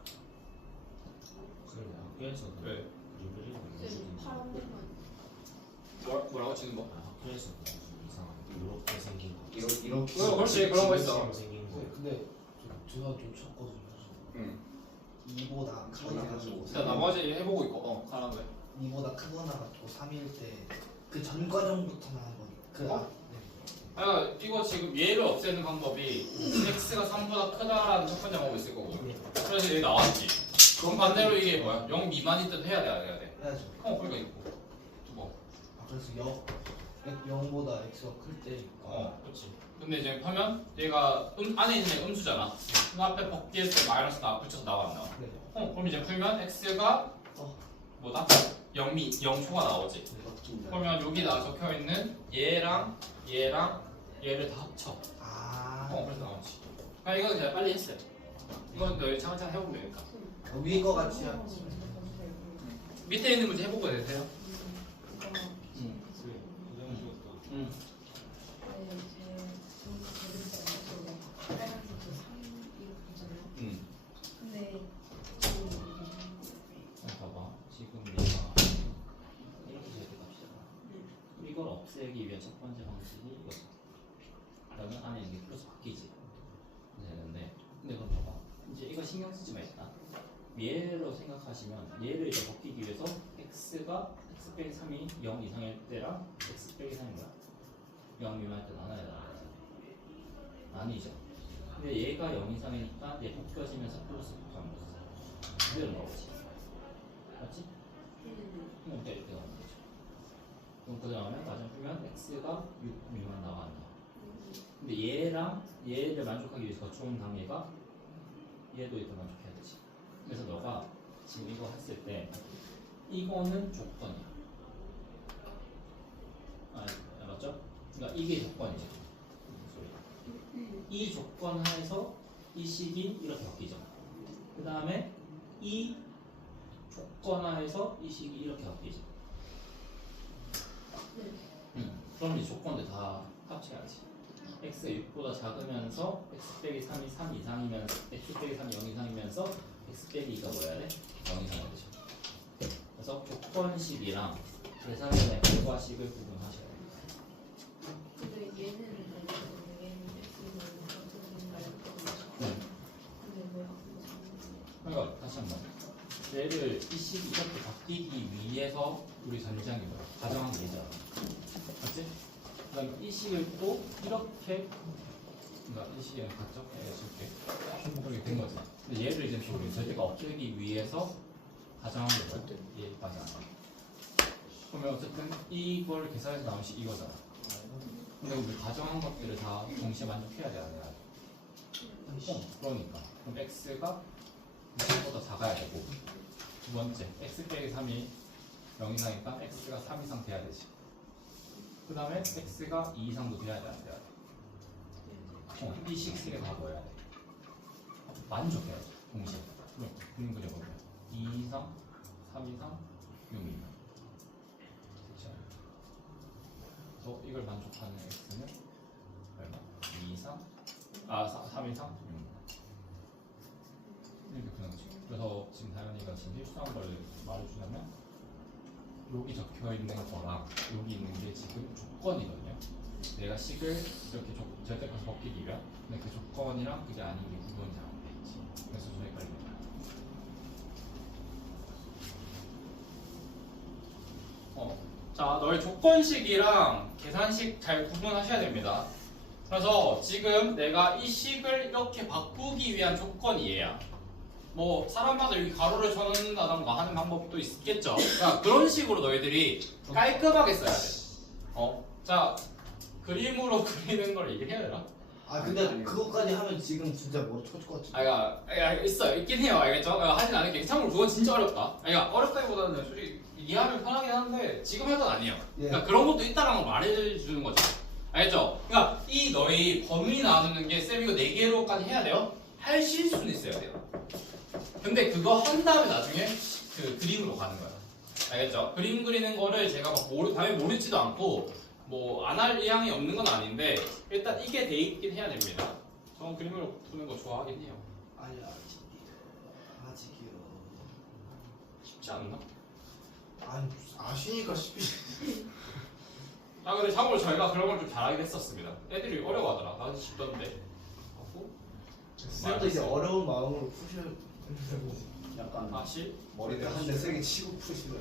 그래 학교에서 왜? 쟤는 파란 데만. 뭐라고 치는 거? 학교에서 무슨 이상한 이렇게 생긴 거 이렇게. 그렇지 그런 거 있어. 생긴 거 근데 제가 좀 쳤거든요. 응. 2보다 크거나 가지고. 자 나머지 해보고 있고 가라 왜? 2보다 크거나 가지고 3일 때 그 전 과정부터만 한번. 그 네. 이거 지금 얘를 없애는 방법이 x가 3보다 크다라는 첫 번째 방법이 있을 거고. 그래서 여기 나왔지. 그럼 반대로 이게 뭐야? 0 미만일 때도 해야 돼, 안 해야 돼? 해야죠. 그러니까 있고 두 번. 그래서 0보다 x가 클 때. 그렇지. 근데 이제 하면 얘가 안에 있는 애가 음수잖아. 그 앞에 벗길 때 마이너스 붙여서 나와 안 나와? 네. 그럼 이제 풀면 x가 뭐다? 0초가 나오지. 그러면 여기 적혀 있는 얘랑 얘를 다 합쳐. 그래서 나오지. 이거 그냥 빨리 했어요. 이건 너희 차근차근 해보면 되니까. 위에 거 같이 하지. 밑에 있는 문제 해보고 되세요? 이거 응. 응. 빨간색 그 3 이거 있잖아요. 응. 근데 봐봐. 지금 내가 이렇게 제외합시다. 이걸 없애기 위한 첫 번째 방식이 이거죠. 그러면 안에 있는 게 플러스 바뀌지. 되는데, 근데 그럼 봐봐. 이제 이거 신경 쓰지 마 일단. 얘로 생각하시면 얘를 이제 벗기기 위해서 x가 x 빼기 3이 0 이상일 때랑 x 빼기 3인 거야. 0 미만일 때 나눠야 되잖아. 아니죠. 근데 얘가 0 이상이니까 얘 벗겨지면서 플러스 붙어가는 거지. 그대로 나오지. 맞지? 그럼 이렇게 나오는 거죠. 그럼 그 다음에 나중에 풀면 x가 6 미만 나간다. 근데 얘랑 얘를 만족하기 위해서 거쳐온 단계가 얘도 일단 만족해야 되지. 그래서 너가 지금 이거 했을 때 이거는 조건이야. 맞죠? 그러니까 이게 조건이지. 이 조건 하에서 이 식이 이렇게 바뀌죠. 그 다음에 이 조건 하에서 이 식이 이렇게 바뀌죠. 그럼 이 조건들 다 합쳐야지. x가 6보다 작으면서 x 빼기 3이 3 이상이면 x 빼기 3이 0 이상이면서 x 빼기 2가 뭐여야 돼? 0 이상이 되죠. 그래서 조건식이랑 계산의 결과식을 구분하셔야 돼요. 근데 얘는 얘는 네. 근데 뭐야? 그러니까 다시 한번 얘를 이 식이 이렇게 바뀌기 위해서 우리 전제한 게 뭐야? 가정한 게 얘잖아. 맞지? 그 다음에 이 식을 또 이렇게 그러니까 이 식이랑 같죠? 이렇게 그렇게 된 거지. 근데 얘를 이제 또 우리 절대가 없애기 위해서 가정한 게 뭐야? 얘까지 안 돼. 그러면 어쨌든 이걸 계산해서 나온 식 이거잖아. 근데 우리 가정한 것들을 다 동시에 만족해야 돼, 안 해야 돼? 그러니까 그럼 x가 6보다 작아야 되고 두 번째 x 빼기 3이 0 이상이니까 x가 3 이상 돼야 되지. 그 다음에 x가 2 이상도 돼야 돼, 안 돼야 돼? 이 식 세 개 다 뭐야 돼? 만족해야 돼, 동시에. 그럼 그림 그려보면 2 이상, 3 이상, 6 이상. 그렇죠? 그래서 이걸 만족하는 x는 얼마? 2 이상, 3 이상, 6 이렇게 그는 거지. 그래서 지금 다현이가 지금 실수한 걸 말해주자면 여기 적혀 있는 거랑 여기 있는 게 지금 조건이거든요. 내가 식을 이렇게 절대값을 벗기기 위한. 근데 그 조건이랑 그게 아닌 게 구분이 잘 안 돼 있지. 그래서 좀 헷갈립니다. 자, 너희 조건식이랑 계산식 잘 구분하셔야 됩니다. 그래서 지금 내가 이 식을 이렇게 바꾸기 위한 조건이 얘야. 뭐 사람마다 여기 가로를 쳐넣는다던가 하는 방법도 있겠죠. 그러니까 그런 식으로 너희들이 깔끔하게 써야 돼. 자, 그림으로 그리는 걸 얘기해야 되나? 아 근데 그것까지 하면 지금 진짜 머리 터질 것 같아. 있긴 해요. 알겠죠? 하진 않을게. 참고로 그건 진짜 어렵다. 어렵다기보다는 솔직히 이해하면 편하긴 한데 지금 할 건 아니에요. 그러니까 그런 것도 있다라는 걸 말해주는 거죠. 알겠죠? 그러니까 이 너희 범위 나누는 게 쌤 이거 4개로까지 해야 돼요? 할 실수는 있어야 돼요. 근데 그거 한 다음에 나중에 그 그림으로 가는 거야. 알겠죠? 그림 그리는 거를 제가 막 당연히 모르지도 않고 뭐 안 할 의향이 없는 건 아닌데 일단 이게 돼 있긴 해야 됩니다. 저는 그림으로 푸는 거 좋아하긴 해요. 아니야 아직이요. 쉽지 않나? 아니 아시니까 쉽지. 근데 참고로 저희가 그런 걸 좀 잘하긴 했었습니다. 애들이 어려워하더라. 나도 쉽던데. 하고 쌤도 이제 어려운 마음으로 푸셔. 약간 다시 머리를 한 대 세게 치고 푸시더라.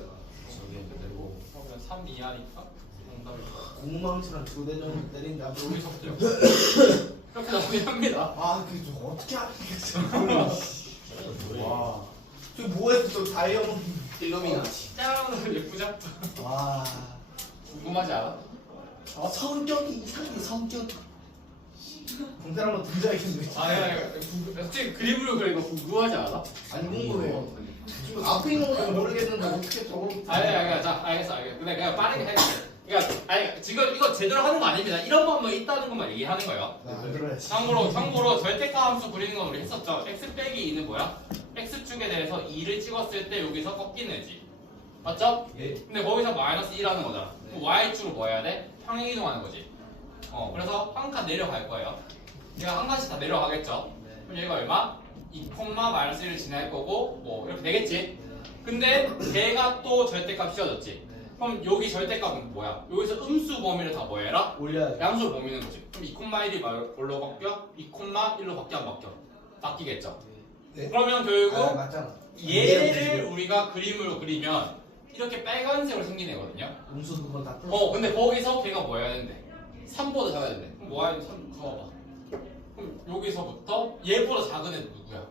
저게 그대로 그러면 3 이하니까 정답이 공망치랑 2대 정도 때린다. 여기서부터 이렇게 나오긴 합니다. 아 그게 좀 어떻게 하겠어. 와. 저 뭐해 저 다이아몬드 일루미나티. 짠! 예쁘죠? 와. 궁금하지 않아? 아 성격이 이상해 성격이. 공사 한번 등장했는데. 솔직히 그림으로 그리고 궁금하지 않아? 아니 궁금해요. 지금 앞에 있는 건 모르겠는데 어떻게 저걸? 알겠어. 근데 그냥 빠르게 할게. 그러니까 지금 이거 제대로 하는 거 아닙니다. 이런 것만 있다는 것만 얘기하는 거예요. 안 들어야지. 참고로 절대값 함수 그리는 건 우리 했었죠. x 빼기 2는 뭐야? x축에 대해서 2를 찍었을 때 여기서 꺾이는 애지. 맞죠? 예. 근데 거기서 마이너스 1하는 거잖아. 네. 그럼 y축으로 뭐 해야 돼? 평행이동하는 거지. 그래서 한 칸 내려갈 거예요. 얘가 한 칸씩 다 내려가겠죠. 네. 그럼 얘가 얼마? 2, 마이너스 1을 지날 거고 뭐 이렇게 되겠지. 근데 걔가 또 절대값 씌워졌지. 네. 그럼 여기 절대값은 뭐야? 여기서 음수 범위를 다 뭐 해라? 올려야 돼. 양수로 범위는 거지. 그럼 2,1이 뭘로 바뀌어? 2,1로 바뀌어 안 바뀌어? 바뀌겠죠. 네. 그러면 결국 아, 맞잖아. 얘를 우리가 그림으로 그리면 이렇게 빨간색으로 생긴 애거든요. 음수 그거 다 풀어. 근데 거기서 걔가 뭐 해야 되는데? 3보다 작아야 되는데. 그럼 뭐 해야 돼? 3 그어봐. 그럼 여기서부터 얘보다 작은 애는 누구야?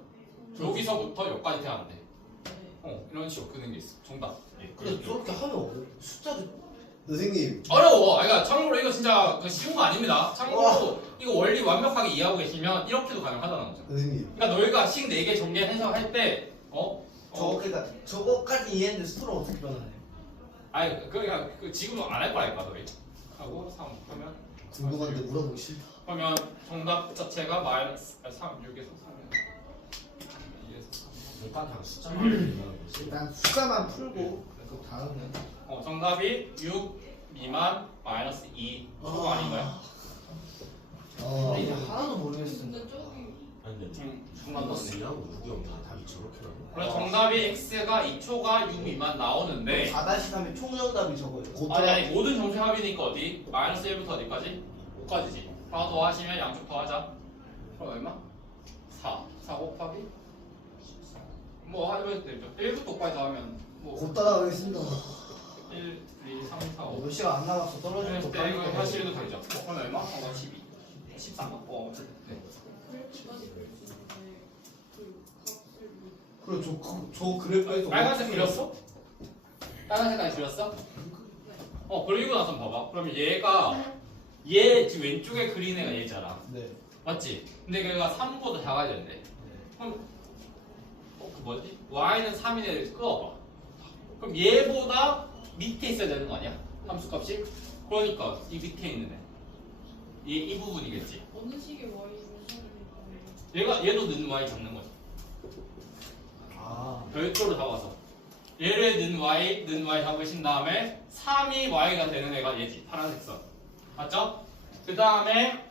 여기서부터 여기까지 돼야 안 돼. 이런 식으로 그는 게 있어. 정답. 근데 저렇게 하면 숫자도 선생님 어려워. 그러니까 참고로 이거 진짜 쉬운 거 아닙니다. 참고로 이거 원리 완벽하게 이해하고 계시면 이렇게도 가능하다는 거죠. 선생님 그러니까 너희가 식 4개 정리 해석할 때 그러니까 저거까지 이해했는데 수를 어떻게 변하네? 아니 그러니까 지금은 안 할 거라니까 너희. 하고 3 그러면 궁금한데 물어보기 싫다. 그러면 정답 자체가 마이너스 3 6에서 3이야. 2에서 3. 일단 그냥 숫자만 읽는 거지. 일단 숫자만 풀고 그 다음은 정답이 6 미만 마이너스 2 그거 아닌가요? 근데 이제 하나도 모르겠어. 근데 저기 정답 넣었네. 2하고 6이 없나? 답이 저렇게 나오네. 그래서 정답이 x가 2초가 6 미만 나오는데 4-3의 총정답이 저거예요. 아니 모든 점수 합이니까 어디? 마이너스 1부터 어디까지? 5까지지. 하나 더 하시면 양쪽 더 하자. 그럼 얼마? 4 곱하기 14. 뭐 하면 되죠. 1부터 5까지 더 하면 뭐 곧 따라가겠습니다. 1, 2, 3, 4, 5. 몇 시간 안 남았어 떨어지는 거 때 이거 사실도 되죠. 그럼 얼마? 12. 13. 네. 그래 저 그래프에서 빨간색 그렸어? 빨간색까지 그렸어? 그리고 나서 봐봐. 그러면 얘 지금 왼쪽에 그린 애가 얘잖아. 네. 맞지? 근데 걔가 3보다 작아야 되는데. 그럼 그 뭐지? y는 3인 애를 끄어봐. 그럼 얘보다 밑에 있어야 되는 거 아니야? 함수값이? 그러니까 이 밑에 있는 애. 이 부분이겠지. 어느 식의 Y를 사용할까요? 얘도 는 y 잡는 거지. 아 별도로 잡아서. 얘를 는 y 잡으신 다음에 3이 y가 되는 애가 얘지. 파란색 선. 맞죠? 그 다음에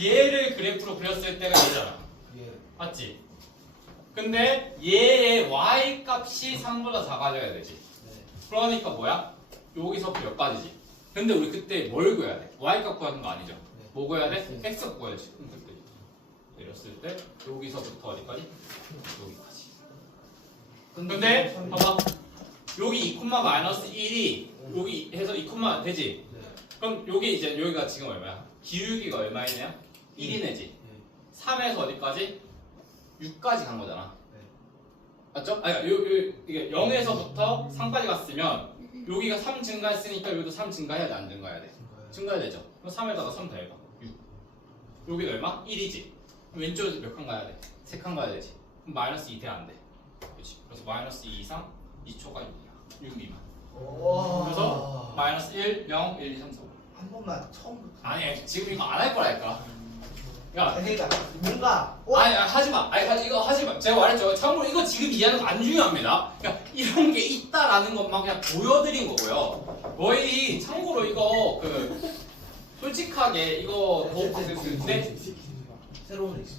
얘를 그래프로 그렸을 때가 얘잖아. 예. 맞지? 근데 얘의 y 값이 3보다 작아져야 되지. 네. 그러니까 뭐야? 여기서부터 여기까지지. 근데 우리 그때 뭘 구해야 돼? y 값 구하는 거 아니죠? 네. 뭐 구해야 돼? x 값 구해야지. 그럼 그때 내렸을 때 여기서부터 어디까지? 여기까지. 근데 봐봐. 여기 2, 마이너스 1이 여기 해서 2, 되지? 네. 그럼 여기 이제 여기가 지금 얼마야? 기울기가 얼마이냐? 1이네지. 3에서 어디까지? 6까지 간 거잖아. 네. 맞죠? 아니, 이게 0에서부터 3까지 갔으면 여기가 3 증가했으니까 여기도 3 증가해야 돼? 안 증가해야 돼? 증가해야 되죠. 그럼 3에다가 3 더해봐. 6. 여기는 얼마? 1이지. 그럼 왼쪽에서 몇 칸 가야 돼? 3칸 가야 되지. 그럼 마이너스 2 돼? 안 돼? 그렇지. 그래서 마이너스 2 이상 2초가 6이야. 6 미만. 그래서 마이너스 1, 0, 1, 2, 3, 4, 5. 한 번만 처음부터. 아니 지금 이거 안 할 거라니까. 야, 그러니까 뭔가 아니 하지 마. 아니 이거 하지 마. 제가 말했죠. 참고로 이거 지금 이해하는 거 안 중요합니다. 그러니까 이런 게 있다라는 것만 그냥 보여드린 거고요. 너희 참고로 이거 솔직하게 이거 네? 새로운 애 있어.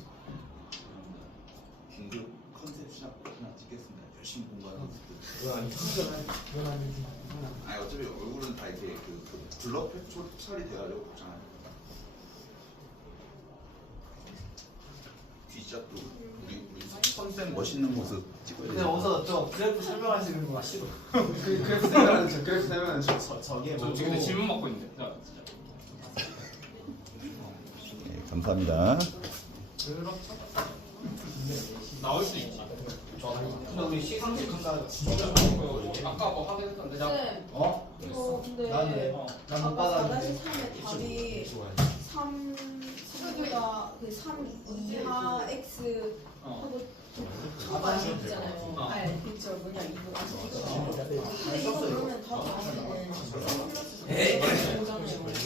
긴급 컨셉 시작 하나 찍겠습니다. 열심히 공부하는 아니 어차피 얼굴은 다 이렇게 그 블러 처리 돼가지고 걱정하네. 뒤짝도 우리 컨셉 멋있는 모습 찍어야 근데 돼. 어서 저 그래프 설명하시는 거 싫어. 그래프 설명하는 저게 저 뭐고. 지금 질문 받고 있는데. 자, 진짜. 네, 감사합니다. 나올 수도 있지. 근데 우리 시상식 한다. 아까 뭐 하긴 했던데. 자, 쌤, 어? 근데 나는 난못 아까 받았는데. 4-3의 답이 3보다 그 3 이하 x 하고 8 있잖아요. 8 그쵸? 뭐냐 이거